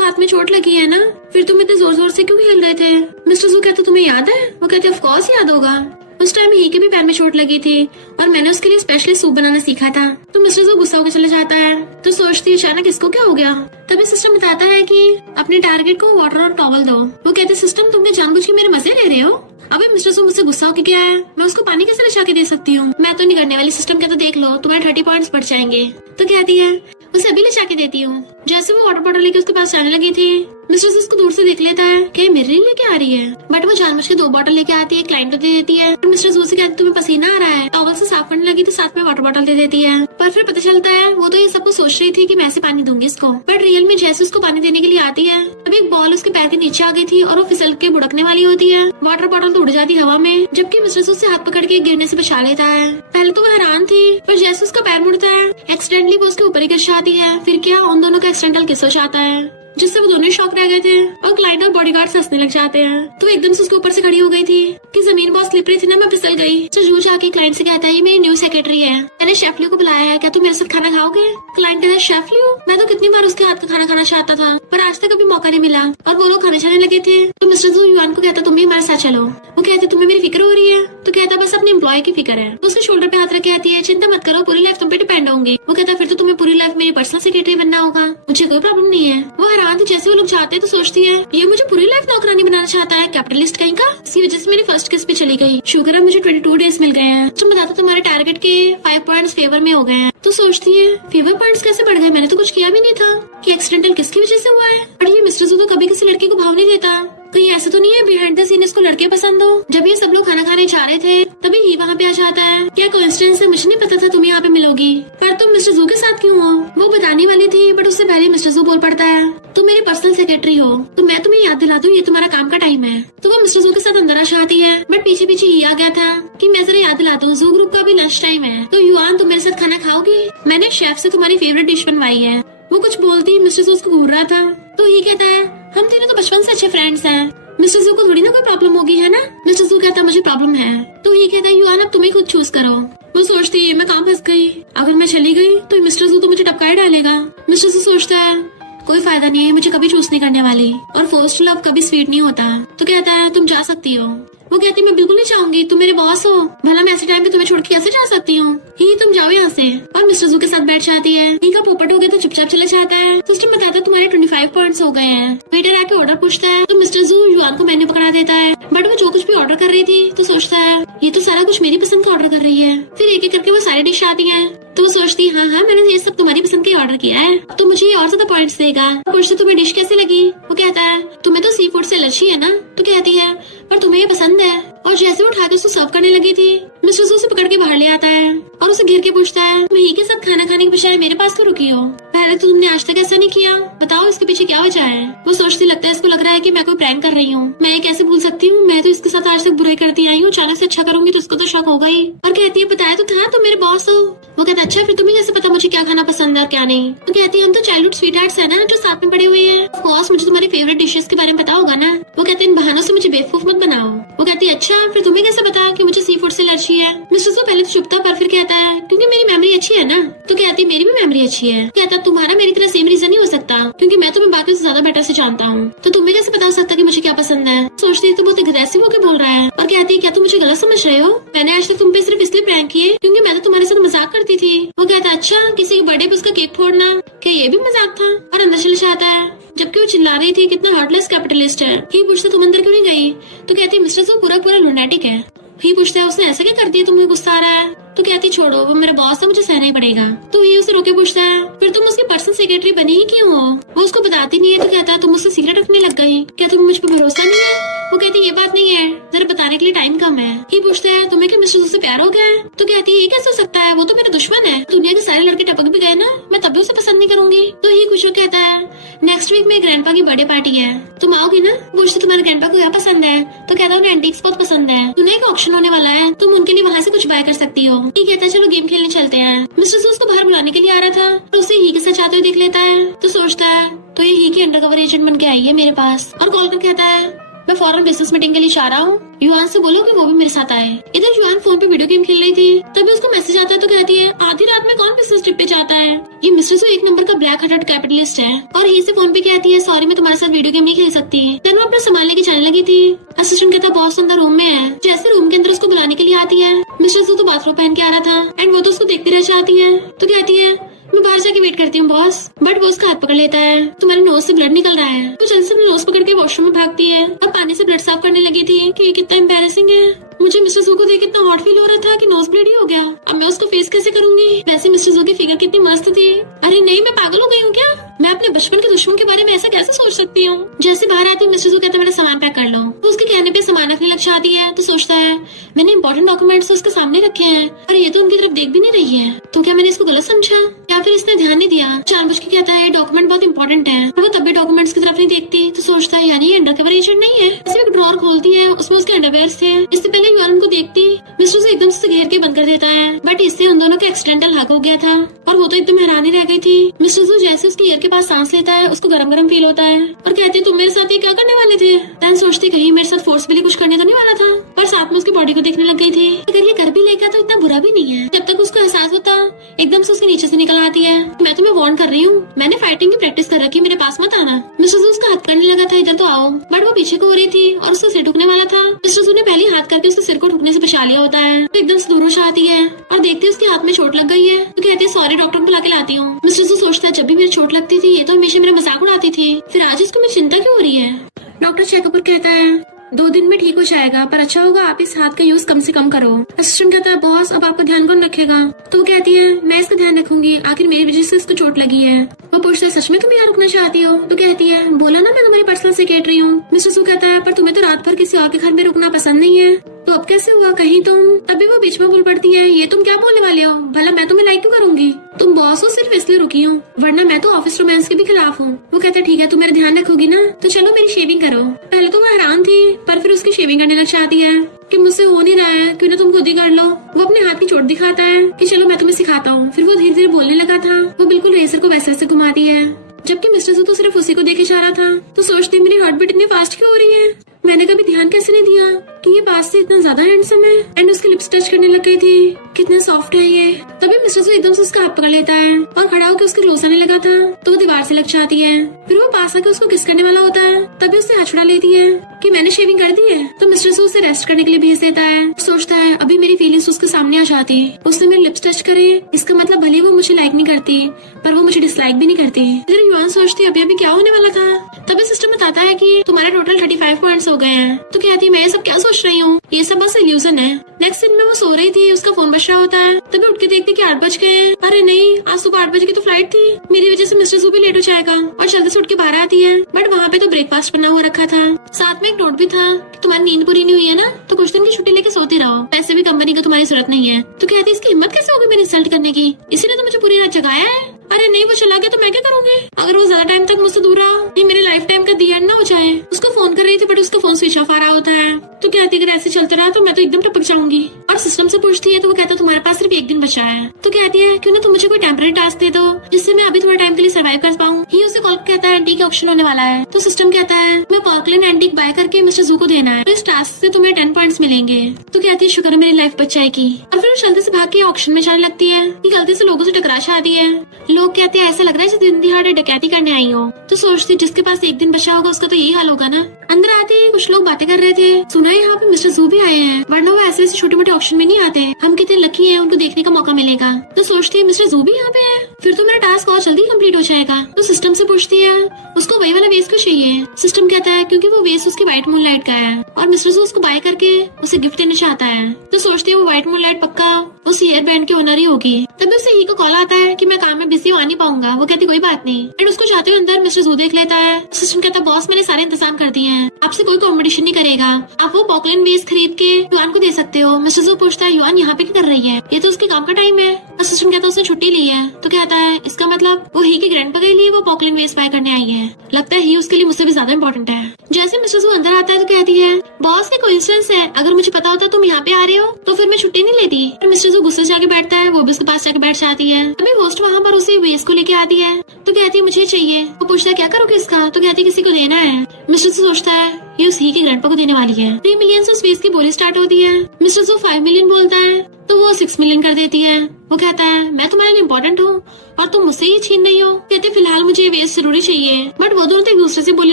हाथ में चोट लगी है ना, फिर तुम इतने जोर जोर से क्यों खेल रहे थे। मिस्टर जू कहते तुम्हें याद है। वो कहते ऑफ कोर्स याद होगा, उस टाइम ही के भी पैर में चोट लगी थी और मैंने उसके लिए स्पेशली सूप बनाना सीखा था। तो मिस्टर जू गुस्सा होकर चले जाता है। तो सोचती है अचानक इसको क्या हो गया। तभी सिस्टम बताता है कि अपने टारगेट को वाटर और टॉवल दो। वो कहते सिस्टम तुमने जानबूझ के मेरे मजे ले रहे हो। अभी मिस्टर जू मुझसे गुस्सा होकर क्या है, मैं उसको पानी कैसे लिशा के दे सकती हूँ। मैं तो नहीं करने वाली। सिस्टम कहता देख लो तुम्हारे 30 पॉइंट्स बढ़ जाएंगे। तो कहती है उसे अभी लिशा के देती हूँ। जैसे वो वाटर बॉटल लेके उसके पास जाने लगी थी, मिस्टर जू उसको दूर से देख लेता है कि मेरे लिए लेके आ रही है। बट वो जानबूझ के 2 बॉटल लेके आती है, क्लाइंट को दे देती है। मिस्टर जू से कहती तुम्हें पसीना आ रहा है। टॉवल से साफ करने लगी तो साथ में वाटर बॉटल दे देती है। पर फिर पता चलता है वो तो ये सब कुछ सोच रही थी कि मैं ऐसे पानी दूंगी इसको। बट रियल में जैसे उसको पानी देने के लिए आती है तभी एक बॉल उसके पैर के नीचे आ गई थी और वो फिसल के बुड़कने वाली होती है। वाटर बॉटल तो उड़ जाती हवा में, जबकि मिस्टर जू से हाथ पकड़ के गिरने से बचा लेता है। पहले तो वो हैरान थी, पर जैसे उसका पैर मुड़ता है एक्सीडेंटली वो उसके ऊपर ही गिर जाती है। फिर क्या उन दोनों का एक्सीडेंटल किस हो जाता है, जिससे वो दोनों शॉक रह गए थे और क्लाइंट और बॉडीगार्ड हंसने लग जाते हैं। तो एकदम से उसके ऊपर से खड़ी हो गई थी कि जमीन बहुत स्लिप रही थी ना, मैं फिसल गई। तो जू जाके क्लाइंट से कहता है ये मेरी न्यू सेक्रेटरी है, मैंने शेफ लियो को बुलाया है, क्या तुम मेरे साथ खाना खाओगे। क्लाइंट कहता है शेफ लियो, मैं तो कितनी बार उसके हाथ का खाना खाना चाहता था पर आज तक कभी मौका नहीं मिला। और वो लोग खाने खाने लगे थे। तो मिस्टर जू युआन को कहता तुम भी हमारे साथ चलो। वो कहते तुम्हें मेरी फिक्र हो रही है। तो कहता बस अपने एम्प्लॉय की फिक्र है। तो उसके शोल्डर पे हाथ रख कहती है चिंता मत करो, पूरी लाइफ तुम पे डिपेंड होंगी। वो कहता फिर तो तुम्हें पूरी लाइफ मेरी पर्सनल सेक्रेटरी बनना होगा, मुझे कोई प्रॉब्लम नहीं है। वो हैरान थी जैसे वो लोग जाते तो सोचती है ये मुझे पूरी लाइफ नौकरानी बनाना चाहता है, कैपिटलिस्ट कहीं का। इसी वजह से मेरी फर्स्ट किस पे चली गई। शुक्र है मुझे 22 डेज मिल गए हैं। तुम बताते तुम्हारे टारगेट के 5 पॉइंट्स फेवर में हो गए हैं। तो सोचती है फेवर पॉइंट्स कैसे बढ़ गए, मैंने तो कुछ किया भी नहीं था कि एक्सीडेंटल किसकी वजह से हुआ है। और ये मिस्टर जू तो कभी किसी लड़की को भाव नहीं देता। कहीं ऐसा तो नहीं है बिहाइंड द सीन इसको लड़के पसंद हो। जब ये सब लोग खाना खाने जा रहे थे तभी ही वहाँ पे आ जाता है। क्या कोइंसिडेंस है, मुझे नहीं पता था तुम यहाँ पे मिलोगी, पर तुम मिस्टर जू के साथ क्यों हो। वो बताने वाली थी बट उससे पहले मिस्टर जू बोल पड़ता है तुम मेरी पर्सनल सेक्रेटरी हो तो मैं तुम्हें याद दिला दूं ये तुम्हारा काम का टाइम है। तो वो मिस्टर जू के साथ अंदर आ जाती है बट पीछे पीछे ही आ गया था कि मैं जरा याद दिला दूं जू ग्रुप का भी लंच टाइम है, तो युआन तुम मेरे साथ खाना खाओगी, मैंने शेफ से तुम्हारी फेवरेट डिश बनवाई है। वो कुछ बोलती मिस्टर जू उसको घूर रहा था। तो ही कहता है हम तीनों तो बचपन से अच्छे फ्रेंड्स हैं, मिस्टर जू को थोड़ी ना कोई प्रॉब्लम होगी है ना। मिस्टर जू कहता मुझे प्रॉब्लम है। तो ये कहता है युआन अब तुम्हें खुद चूज करो। वो सोचती है मैं कहाँ फंस गई, अगर मैं चली गई तो मिस्टर जू तो मुझे टपकाए डालेगा। मिस्टर जू सोचता है कोई फायदा नहीं है, मुझे कभी चूज नहीं करने वाली और फर्स्ट लव कभी स्वीट नहीं होता। तो कहता है तुम जा सकती हो। वो कहती मैं बिल्कुल नहीं चाहूंगी, तुम मेरे बॉस हो, भला मैं ऐसे टाइम पे तुम्हें छोड़ के कैसे जा सकती हूँ। ही तुम जाओ यहाँ से। और मिस्टर जू के साथ बैठ जाती है। ही का पोपट हो गया तो चुपचाप चला जाता है। सिस्टम बताता है तुम्हारे 25 पॉइंट्स हो गए हैं। वेटर आके ऑर्डर पूछता है तो मिस्टर जू युआन को मेन्यू पकड़ा देता है। बट वो जो कुछ भी ऑर्डर कर रही थी तो सोचता है ये तो सारा कुछ मेरी पसंद का ऑर्डर कर रही है। फिर एक एक करके वो सारी डिश आती है तो वो सोचती हाँ मैंने ये सब तुम्हारी पसंद के ऑर्डर किया है, तो मुझे ये और ज्यादा पॉइंट्स देगा। पूछते तुम्हें डिश कैसे लगी। वो कहता है तुम्हें तो सी फूड से एलर्जी है ना। तो कहती है पर तुम्हें ये पसंद है। और जैसे वो उठाकर उसको सर्व करने लगी थी मिस्टर जू उसे पकड़ के बाहर ले आता है और उसे घेर के पूछता है वही के साथ खाना खाने के बजाय मेरे पास तो रुकी हो, पहले तो तुमने आज तक ऐसा नहीं किया, बताओ इसके पीछे क्या वजह है। वो सोचती लगता है इसको लग रहा है कि मैं कोई प्रैंक कर रही हूँ, मैं ये कैसे भूल सकती हूँ, मैं तो इसके साथ आज तक बुराई करती आई हूँ, अचानक से अच्छा करूंगी तो इसको तो शक होगा ही। और कहती है बताया तो था तुम मेरे बॉस हो। वो कहता अच्छा फिर तुम्हें कैसे पता मुझे क्या खाना पसंद है और क्या नहीं। तो कहती है हम तो चाइल्डहुड स्वीट हार्ट्स है ना जो साथ में पड़े हुए हैं। ऑफ कोर्स मुझे तुम्हारी फेवरेट डिशेस के बारे में पता होगा ना। वो कहते हैं इन बहानों से मुझे बेवकूफ मत बनाओ। वो कहती है अच्छा फिर तुम्हें कैसे पता कि मुझे सी फूड से एलर्जी है। मिस्टर सू पहले तो चुप था पर फिर कहता है क्योंकि मेरी मेमोरी अच्छी है ना। तो कहती है मेरी भी मेमोरी अच्छी है। कहता तुम्हारा मेरी तरह सेम रीजन नहीं हो सकता क्योंकि मैं तुम्हें बाकी से ज्यादा बेटर से जानता हूँ। तो तुम्हें कैसे पता हो सकता कि मुझे क्या पसंद है। सोचती तो बहुत अग्रेसिव होकर बोल रहा है और कहती है क्या तुम मुझे गलत समझ रहे हो। मैंने आज तक तुम पे सिर्फ इसलिए प्रैंक किए क्योंकि मैं तो तुम्हारे साथ मजाक करती थी। वो कहता अच्छा किसी के बर्थडे पे उसका केक फोड़ना क्या ये भी मजाक था। और अंदर चले जाता है जबकि वो चिल्ला रही थी कितना हार्टलेस कैपिटलिस्ट है। ही पूछता तुम अंदर क्यों नहीं गई। तो कहती मिस्टर सू पूरा पूरा लुनेटिक है। ही पूछता है उसने ऐसा क्या कर दिया तुम्हें गुस्सा आ रहा है। तो कहती छोड़ो वो मेरा बॉस है मुझे सहना ही पड़ेगा। तो ये उसे रोके पूछता है फिर तुम उसकी पर्सनल सेक्रेटरी बनी ही क्यों हो। वो उसको बताती नहीं है। तो कहता तुम मुझसे सीक्रेट रखने लग गई क्या तुम्हें मुझ पर भरोसा नहीं है। वो कहती ये बात नहीं है जरा बताने के लिए टाइम कम है। ही पूछता है तुम्हें क्या मिस्टर से प्यार हो गया है। तो कहती है ये कैसे हो सकता है वो तो मेरा दुश्मन है। दुनिया के सारे लड़के टपक भी गए ना मैं तब भी उसे पसंद नहीं करूंगी। तो ही कुछ कहता है नेक्स्ट वीक मेरे ग्रैंडपा की बर्थडे पार्टी है तुम आओगी ना। पूछते तुम्हारे ग्रैंडपा को क्या पसंद है। तो कहता है उन्हें एंटीक्स बहुत पसंद है। दुनिया का ऑक्शन होने वाला है तुम उनके लिए वहाँ से कुछ बाय कर सकती हो। ही कहता है चलो गेम खेलने चलते हैं। मिस्टर सू उसको बाहर बुलाने के लिए आ रहा था तो उसे ही के साथ जाते हुए देख लेता है। तो सोचता है तो ये ही की अंडरकवर एजेंट बन के आई है मेरे पास और कॉल कर कहता है मैं फॉरन बिजनेस मीटिंग के लिए जा रहा हूँ। युआन से बोलो कि वो भी मेरे साथ आए। इधर युआन फोन पे वीडियो गेम खेल रही थी तभी उसको मैसेज आता है। तो कहती है आधी रात में कौन बिजनेस ट्रिप पे जाता है। ये मिस्टर सू एक नंबर का ब्लैक हार्टेड कैपिटलिस्ट है। और ही से फोन पे कहती है सॉरी मैं तुम्हारे साथ वीडियो गेम नहीं खेल सकती। तब वो अपना सामान लेके जाने लगी थी। असिस्टेंट कहता बॉस अंदर रूम में है। जैसे रूम के अंदर उसको बुलाने के लिए आती है मिस्टर सू तो बाथरूम पहन के आ रहा था एंड वो तो उसको देखती रह जाती है। तो कहती है मैं बाहर जाके वेट करती हूँ बॉस। बट वो उसका हाथ पकड़ लेता है तुम्हारे नोज से ब्लड निकल रहा है। तो जल्दी से अपना नोज पकड़ के वॉशरूम में भागती है। अब पानी से ब्लड साफ करने लगी थी कि ये कितना एम्बैरेसिंग है। मुझे मिस्टर सू को देख इतना हॉट फील हो रहा था कि नोज ब्लीड ही हो गया। अब मैं उसको फेस कैसे करूंगी। वैसे मिस्टर सू की फिगर कितनी मस्त थी। अरे नहीं मैं पागल हो गई हूँ क्या। मैं अपने बचपन के दुश्मन के बारे में ऐसा कैसे सोच सकती हूँ। जैसे बाहर आती मिस्टर सू कहता मेरा सामान पैक कर लो। तो उसके कहने पे सामान रखने लग जाती है। तो सोचता है मैंने इंपॉर्टेंट डॉक्यूमेंट्स उसके सामने रखे हैं और ये तो उनकी तरफ देख भी नहीं रही है। तो क्या मैंने इसको गलत समझा या फिर इसने ध्यान नहीं दिया। जानबूझ के कहता है डॉक्यूमेंट बहुत इंपॉर्टेंट है और वो तब भी डॉक्यूमेंट्स की तरफ नहीं देखती। तो सोचता है यानी ये अंडरकवर एजेंट नहीं है। ऐसे एक ड्रॉअर खोलती है उसमें उसके अंडरवेयर थे। इससे पहले युआन उनको देखती मिस्टर से एकदम से घेर के बंद कर देता है। बट इससे उन दोनों का एक्सीडेंटल हक हो गया था और वो तो एकदम हैरान ही रह गई थी। मिस्टर सू जैसे उसके ईयर के पास सांस लेता है उसको गरम गरम फील होता है और कहते तुम मेरे साथ ये क्या करने वाले थे। तैन सोचती कहीं मेरे साथ फोर्सफुली कुछ करने तो नहीं वाला था पर साथ में उसकी बॉडी को देखने लग गई थी। अगर ये कर भी लेगा तो इतना बुरा भी नहीं है। जब तक उसको एहसास होता एकदम से उसके नीचे से निकल आती है मैं तुम्हें वार्न कर रही हूँ मैंने फाइटिंग की प्रैक्टिस कर रखी मेरे पास मत आना। मिस्टर सू उसका हाथ करने लगा था इधर तो आओ बट वो पीछे को हो रही थी और उसका सिर ठुकने वाला था। मिस्टर सू ने पहले हाथ करके उसके सिर को ठुकने से बचा लिया होता है। तो एकदम से दूर हो जाती है और देखते उसके हाथ में चोट लग गई है। तो कहते हैं सॉरी डॉक्टर को बुला के लाती हूँ। मिस्टर सू सोचता है जब भी मेरी चोट लगती थी ये तो हमेशा मेरा मजाक उड़ाती थी फिर आज इसको मेरी चिंता क्यों हो रही है। डॉक्टर चेकअप पर कहता है 2 दिन में ठीक हो जाएगा पर अच्छा होगा आप इस हाथ का यूज कम से कम करो। असिस्टेंट कहता है बॉस अब आपका ध्यान कौन रखेगा। तो वो कहती है मैं इसका ध्यान रखूंगी आखिर मेरी वजह से इसको चोट लगी है। वो पूछता है सच में तुम यहाँ रुकना चाहती हो। तो कहती है बोला ना मैं तुम्हारी पर्सनल सेक्रेटरी हूँ। मिस्टर सू कहता है पर तुम्हें तो रात भर किसी और के घर में रुकना पसंद नहीं है। तो अब कैसे हुआ कहीं तुम। तभी वो बीच में बोल पड़ती है ये तुम क्या बोलने वाले हो भला मैं तुम्हें लाइक क्यों करूंगी। तुम बॉस हो सिर्फ इसलिए रुकी हूँ वरना मैं तो ऑफिस रोमांस के भी खिलाफ हूँ। वो कहता है ठीक है तुम मेरा ध्यान रखोगी ना तो चलो मेरी शेविंग करो। पहले तो वो हैरान थी पर फिर उसकी शेविंग करने लग जाती है कि मुझसे हो नहीं रहा है क्यों ना तुम खुद ही कर लो। वो अपने हाथ की चोट दिखाता है कि चलो मैं तुम्हें सिखाता हूँ। फिर वो धीरे धीरे बोलने लगा था। वो बिल्कुल रेजर को वैसे वैसे घुमाती है जबकि मिस्टर सू तो सिर्फ उसी को देखे जा रहा था। तो सोचती मेरी हार्ट बीट इतनी फास्ट क्यों हो रही है। मैंने कभी ध्यान कैसे नहीं दिया कि ये पास से इतना ज्यादा हैंडसम है एंड उसकी लिप्स टच करने लग गई थी कितना सॉफ्ट है ये। तभी मिस्टर सू एकदम से उसका हाथ पकड़ लेता है और खड़ा होकर उसके क्लोज आने लगा था तो वो दीवार से लग जाती है। फिर वो पास आके उसको किस करने वाला होता है तभी उससे हाथ छुड़ा लेती है कि मैंने शेविंग कर दी है। तो मिस्टर सू उसे रेस्ट करने के लिए भेज देता है। सोचता है अभी मेरी फीलिंग्स उसके सामने आ जाती उसने मेरे लिप्स टच करे इसका मतलब भले वो मुझे लाइक नहीं करती पर वो मुझे डिसलाइक भी नहीं करती। इधर युआन सोचती अभी अभी क्या होने वाला था। तभी सिस्टम बताता है कि तुम्हारे टोटल 35 पॉइंट्स हो गए हैं। तो कहती है मैं ये सब क्या सोच रही हूँ ये सब बस इल्यूजन है। नेक्स्ट दिन में वो सो रही थी उसका फोन बज रहा होता है तभी उठ के देखती कि 8 बज गए। अरे नहीं आज सुबह 8 बजे की तो फ्लाइट थी मेरी वजह से मिस्टर सू भी लेट हो जाएगा और जल्दी से उठ के बाहर आती है। बट वहाँ पे तो ब्रेकफास्ट बना हुआ रखा था साथ में एक नोट भी था कि तुम्हारी नींद पूरी नहीं हुई है ना तो कुछ दिन की छुट्टी लेके सोती रहो पैसे भी कंपनी को तुम्हारी जरूरत नहीं है। तो कहती इसकी हिम्मत कैसे होगी मेरी इंसल्ट करने की इसी ने तो मुझे पूरी रात जगाया है। अरे नहीं वो चला गया तो मैं क्या करूंगी अगर वो ज्यादा टाइम तक मुझसे दूर रहा ये मेरे लाइफ टाइम का दी एंड ना हो जाए। उसको फोन कर रही थी बट उसका फोन स्विच ऑफ आ रहा होता है। तो कहती अगर ऐसे चलते रहा तो मैं तो एकदम टपक जाऊंगी। और सिस्टम से पूछती है तो वो कहता है तुम्हारे पास सिर्फ एक दिन बचा है। तो कहती है क्यों ना तुम मुझे कोई टेम्पररी टास्क दे दो जिससे मैं अभी थोड़ा टाइम के लिए सर्वाइव कर पाऊँ। ही उसे कॉल कहता है एंटीक ऑक्शन होने वाला है। तो सिस्टम कहता है मैं पॉकलैंड एंटीक बाय करके मिस्टर जू को देना है, तो इस टास्क से तुम्हें 10 पॉइंट्स मिलेंगे। तो कहती है शुक्र है मेरी लाइफ बच जाएगी। और फिर वो जल्दी से भाग के ऑक्शन में जाने लगती है कि गलती से लोगों से टकरा आती है। लोग कहते हैं ऐसा लग रहा है जैसे दिन दिहाड़े डकैती करने आई हो। तो सोचती जिसके पास एक दिन बचा होगा उसका तो यही हाल होगा ना। अंदर आते ही कुछ लोग बातें कर रहे थे, सुना यहाँ पे मिस्टर जू भी आए हैं, वरना वो ऐसे छोटे मोटे ऑक्शन में नहीं आते। हम कितने लकी हैं, उनको देखने का मौका मिलेगा। तो सोचती है मिस्टर जू भी यहाँ पे है, फिर तो मेरा टास्क और जल्दी कंप्लीट हो जाएगा। तो सिस्टम से पूछती है उसको वही वाला वेस्ट क्यों चाहिए। सिस्टम कहता है क्योंकि वो वेस्ट उसकी व्हाइट मूनलाइट का है और मिस्टर जू उसको बाय करके उसे गिफ्ट देना चाहता है। तो सोचती है वो व्हाइट मूनलाइट पक्का उस ईयर बैंड के ओनर ही होगी। तभी उसे ही को कॉल आता है कि मैं काम में बिजी हो नहीं पाऊंगा। वो कहती कोई बात नहीं, एंड उसको जाते हुए अंदर मिस्टर जू देख लेता है। सिस्टम कहता है बॉस मैंने सारे इंतजाम कर दिए हैं, आपसे कोई कॉम्पिटिशन नहीं करेगा, आप वो पॉकलैंड वेस्ट खरीद के युआन को दे सकते हो। मिस्टर जू पूछता है युआन यहाँ पे क्या कर रही है, ये तो उसके काम का टाइम है। सिस्टम कहता है उसने छुट्टी ली है। तो कहता है इसका मतलब वो ही के ग्रैंडपा के लिए वो पॉकलैंड वेस्ट बाय करने आई है, लगता है ही उसके लिए मुझसे भी ज्यादा इम्पोर्टेंट है। जैसे मिस्टर जू अंदर आता है तो कहती है बॉस ये कोइंसिडेंस है, अगर मुझे पता होता तुम यहाँ पे आ रहे हो तो फिर मैं छुट्टी नहीं लेती। मिस्टर जू गुस्से से जाके बैठता है, वो भी उसके पास जाके बैठ जाती है। अभी होस्ट वहाँ पर उसे वेस्ट को लेके आती है। तो कहती है मुझे चाहिए। वो पूछता है क्या करोगे इसका। तो कहती है किसी को देना है। मिस्टर जू सोचता है ये उस ही के ग्रैंडपा को देने वाली है। 3 मिलियन से उस वेस्ट की बोली स्टार्ट होती है। मिस्टर जू 5 मिलियन बोलता है तो वो 6 मिलियन कर देती है। वो कहता है मैं तुम्हारे लिए इम्पोर्टेंट हूँ और तुम मुझसे ही छीन रही हो। कहते फिलहाल मुझे ये वेस्ट जरूरी चाहिए, बट वो दोनों तो एक दूसरे से बोली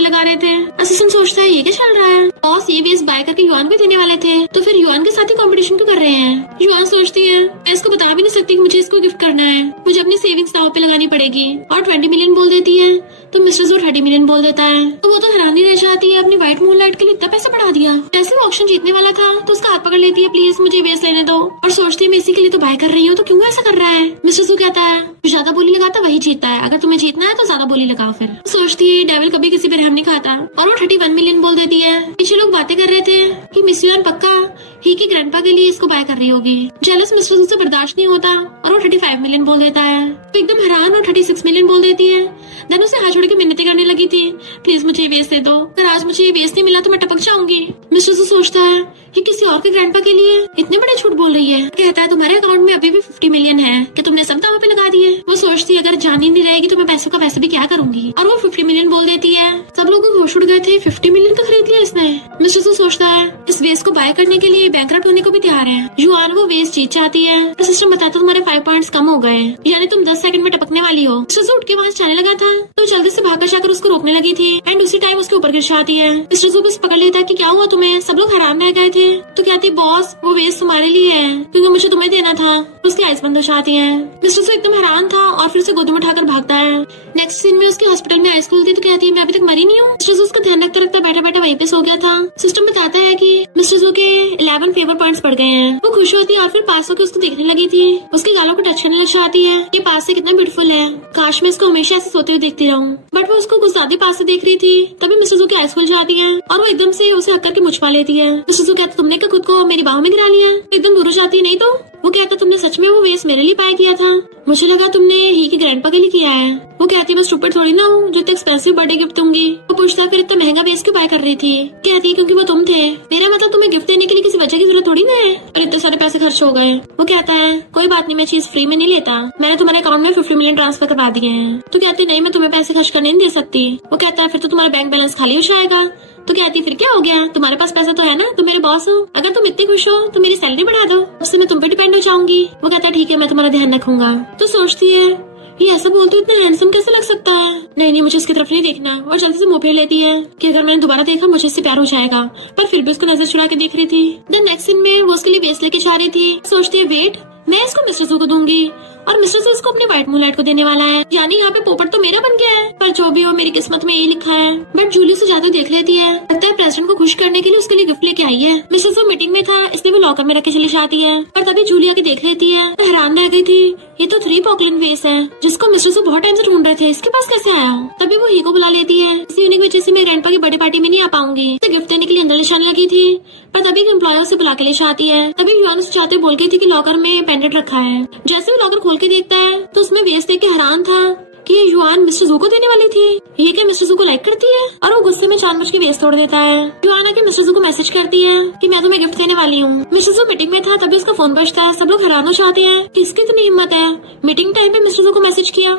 लगा रहे थे। असिस्टेंट सोचता है ये क्या चल रहा है, बॉस ये वेस्ट बाय करके युआन को देने वाले थे, तो फिर युआन के साथ ही कंपटीशन क्यों कर रहे हैं। युआन सोचती है मैं इसको बता भी नहीं सकती कि मुझे इसको गिफ्ट करना है, मुझे अपनी सेविंग्स दांव पे लगानी पड़ेगी। और 20 मिलियन बोल देती है तो मिस्टर जू 30 मिलियन बोल देता है। तो वो तो हैरानी रह जाती है, अपनी व्हाइट मूनलाइट के लिए इतना पैसा बढ़ा दिया। जैसे वो ऑक्शन जीतने वाला था तो उसका हाथ पकड़ लेती है प्लीज मुझे वेस्ट लेने दो, और सोचती है मैं इसी के लिए तो बाय कर रही हूँ, तो क्यों ऐसा कर रहा है। मिस्टर जू कहता है जो ज्यादा बोली लगाता वही जीतता है, अगर तुम्हें जीतना है तो ज्यादा बोली लगाओ। फिर सोचती है डेविल कभी किसी पे रहम नहीं खाता और वो 31 मिलियन बोल देती है। पीछे लोग बातें कर रहे थे कि मिस युआन पक्का ही के ग्रैंडपा के लिए इसको बाय कर रही होगी। जेलस मिस्टर जू से बर्दाश्त नहीं होता और वो 35 मिलियन बोल देता है। तो एकदम हैरान और 36 मिलियन बोल देती है। देन उसे हाथ जोड़ के मिन्नतें करने लगी थी प्लीज मुझे वेस्ट दे दो, अगर आज मुझे ये वेस्ट नहीं मिला तो मैं टपक जाऊंगी। मिस्टर जू सोचता है ये किसी और के ग्रैंडपा के लिए इतने बड़े झूठ बोल रही है। कहता है तुम्हारे अकाउंट में अभी भी 50 मिलियन है, कि तुमने सब दांव पे लगा दिए। वो सोचती है अगर जान ही नहीं रहेगी तो मैं पैसों का वैसे भी क्या करूंगी, और वो 50 मिलियन बोल देती है। सब लोग होश उड़ गए थे, 50 मिलियन तो खरीद लिया इसने। मिस्टर जू सोचता है इस वेस्ट को बाय करने के लिए बैंकरप्ट होने को भी तैयार है। युआन वो वेस्ट जीत जाती है। सिस्टम बताता तुम्हारे 5 पॉइंट्स कम हो गए, यानी तुम 10 सेकंड में टपकने वाली हो। मिस्टर जू उठ के वहाँ जाने लगा था तो जल्दी से भागकर जाकर उसको रोकने लगी थी, एंड उसी टाइम उसके ऊपर गिर जाती है। मिस्टर जू बस पकड़ लेता है कि क्या हुआ तुम्हें। सब लोग हैरान रह गए थे। तो कहती बॉस वो वेस्ट तुम्हारे लिए है क्योंकि मुझे तुम्हें देना था। उसकी आइस बंद हो जाती है। मिस्टर जू एकदम हैरान था और फिर उसे गोद में उठाकर भागता है। नेक्स्ट सीन में उसके हॉस्पिटल में आइस खुलती है तो कहती है मैं अभी तक मरी नहीं हूँ। मिस्टर जू उसका ध्यान रखता रखता बैठा बैठा वहीं पे सो गया था। सिस्टम बताता है कि मिस्टर जू के 11 फेवर पॉइंट्स बढ़ गए हैं। वो खुश होती है और फिर पास होकर उसको देखने लगी थी। उसके गालों को टच करने लग जाती है। ये पास से कितना ब्यूटीफुल है, काश मैं इसको हमेशा ऐसे सोते हुए देखती रहूं। बट वो उसको कुछ ज्यादा पास से देख रही थी। तभी मिस्टर जू की आइस खुल जाती है और वो एकदम से उसे हक करके मुझपा लेती है। मिस्टर जू कहता तुमने क्या खुद को मेरी बाहों में गिरा लिया। एकदम दूर हो जाती है नहीं तो। वो कहता तुमने सच में वो वेस्ट मेरे लिए बाय किया था, मुझे लगा तुमने ही के ग्रैंडपा के लिए किया है। वो कहती मैं स्टूपिड थोड़ी ना हूँ जो इतना एक्सपेंसिव बर्थडे गिफ्ट दूंगी। वो पूछता फिर इतना महंगा वेस्ट क्यों बाय कर रही थी। कहती क्योंकि वो तुम थे, मेरा मतलब तुम्हें गिफ्ट देने के लिए किसी वजह की जरूरत थोड़ी ना है, और इतने सारे पैसे खर्च हो गए। वो कहता है कोई बात नहीं, मैं चीज फ्री में नहीं लेता, मैंने तुम्हारे अकाउंट में 50 मिलियन ट्रांसफर करवा दिए हैं। तो कहती नहीं मैं तुम्हें पैसे खर्च करने नहीं दे सकती। वो कहता है फिर तो तुम्हारा बैंक बैलेंस खाली हो जाएगा। तो कहती फिर क्या हो गया, तुम्हारे पास पैसा तो है ना, तुम मेरे बॉस हो, अगर तुम इतने खुश हो तो मेरी सैलरी बढ़ा दो, उससे मैं तुम पे डिपेंड हो जाऊंगी। वो कहता है ठीक है मैं तुम्हारा ध्यान रखूंगा। तो सोचती है ये ऐसा बोलते इतना हैंडसम कैसे लग सकता है। नहीं मुझे इसकी तरफ नहीं देखना, और जल्दी से मुंह फेर लेती है कि अगर मैंने दोबारा देखा मुझे इससे प्यार हो जाएगा, पर फिर भी उसको नजर चुरा के देख रही थी। देन नेक्स्ट सीन में वो उसके लिए वेस्ट लेके जा रही थी। सोचती है वेट मैं इसको मिस्टर जू को दूंगी और मिस्टर जू इसको अपनी व्हाइट मूनलाइट को देने वाला है, यानी यहाँ पे पोपट तो मेरा बन गया है। पर जो भी हो मेरी किस्मत में यही लिखा है। बट जूली उसे जाते देख लेती है, लगता है प्रेसिडेंट को खुश करने के लिए उसके लिए गिफ्ट लेके आई है। मिस्टर जू मीटिंग में था इसलिए वो लॉकर में रख के चली जाती है, पर तभी जूली आके देख लेती है तो हैरान रह गई थी। ये तो 3 पॉकलैंड वेस्ट है जिसको मिस्टर जू बहुत टाइम से ढूंढ रहे थे, इसके पास कैसे आया। तभी वो ही को बुला लेती है। इसी यूनिक वजह से मैं ग्रैंडपा की बर्थडे पार्टी में नहीं आ पाऊंगी, तो गिफ्ट देने के लिए अंदर ले जाने लगी थी, पर तभी एक एम्प्लॉयर उसे बुला के ले जाती है। तभी युआन उसे चाहते बोल गई थी कि लॉकर में पेंडेंट रखा है। जैसे वो लॉकर खोल के देखता है तो उसमें वेस्ट देख के हैरान था कि ये युआन मिस्टर जू को देने वाली थी। ये क्या मिस्टर जू को लाइक करती है? और वो गुस्से में जानबूझ के वेस तोड़ देता है। युआन आके मिस्टर जू को मैसेज करती है कि मैं तुम्हें गिफ्ट देने वाली हूँ। मिस्टर जू मीटिंग में था तभी उसका फोन बजता है। सब लोग हैरान हो जाते हैं कि इसकी इतनी हिम्मत है, मीटिंग टाइम पे मिस्टर जू को मैसेज किया।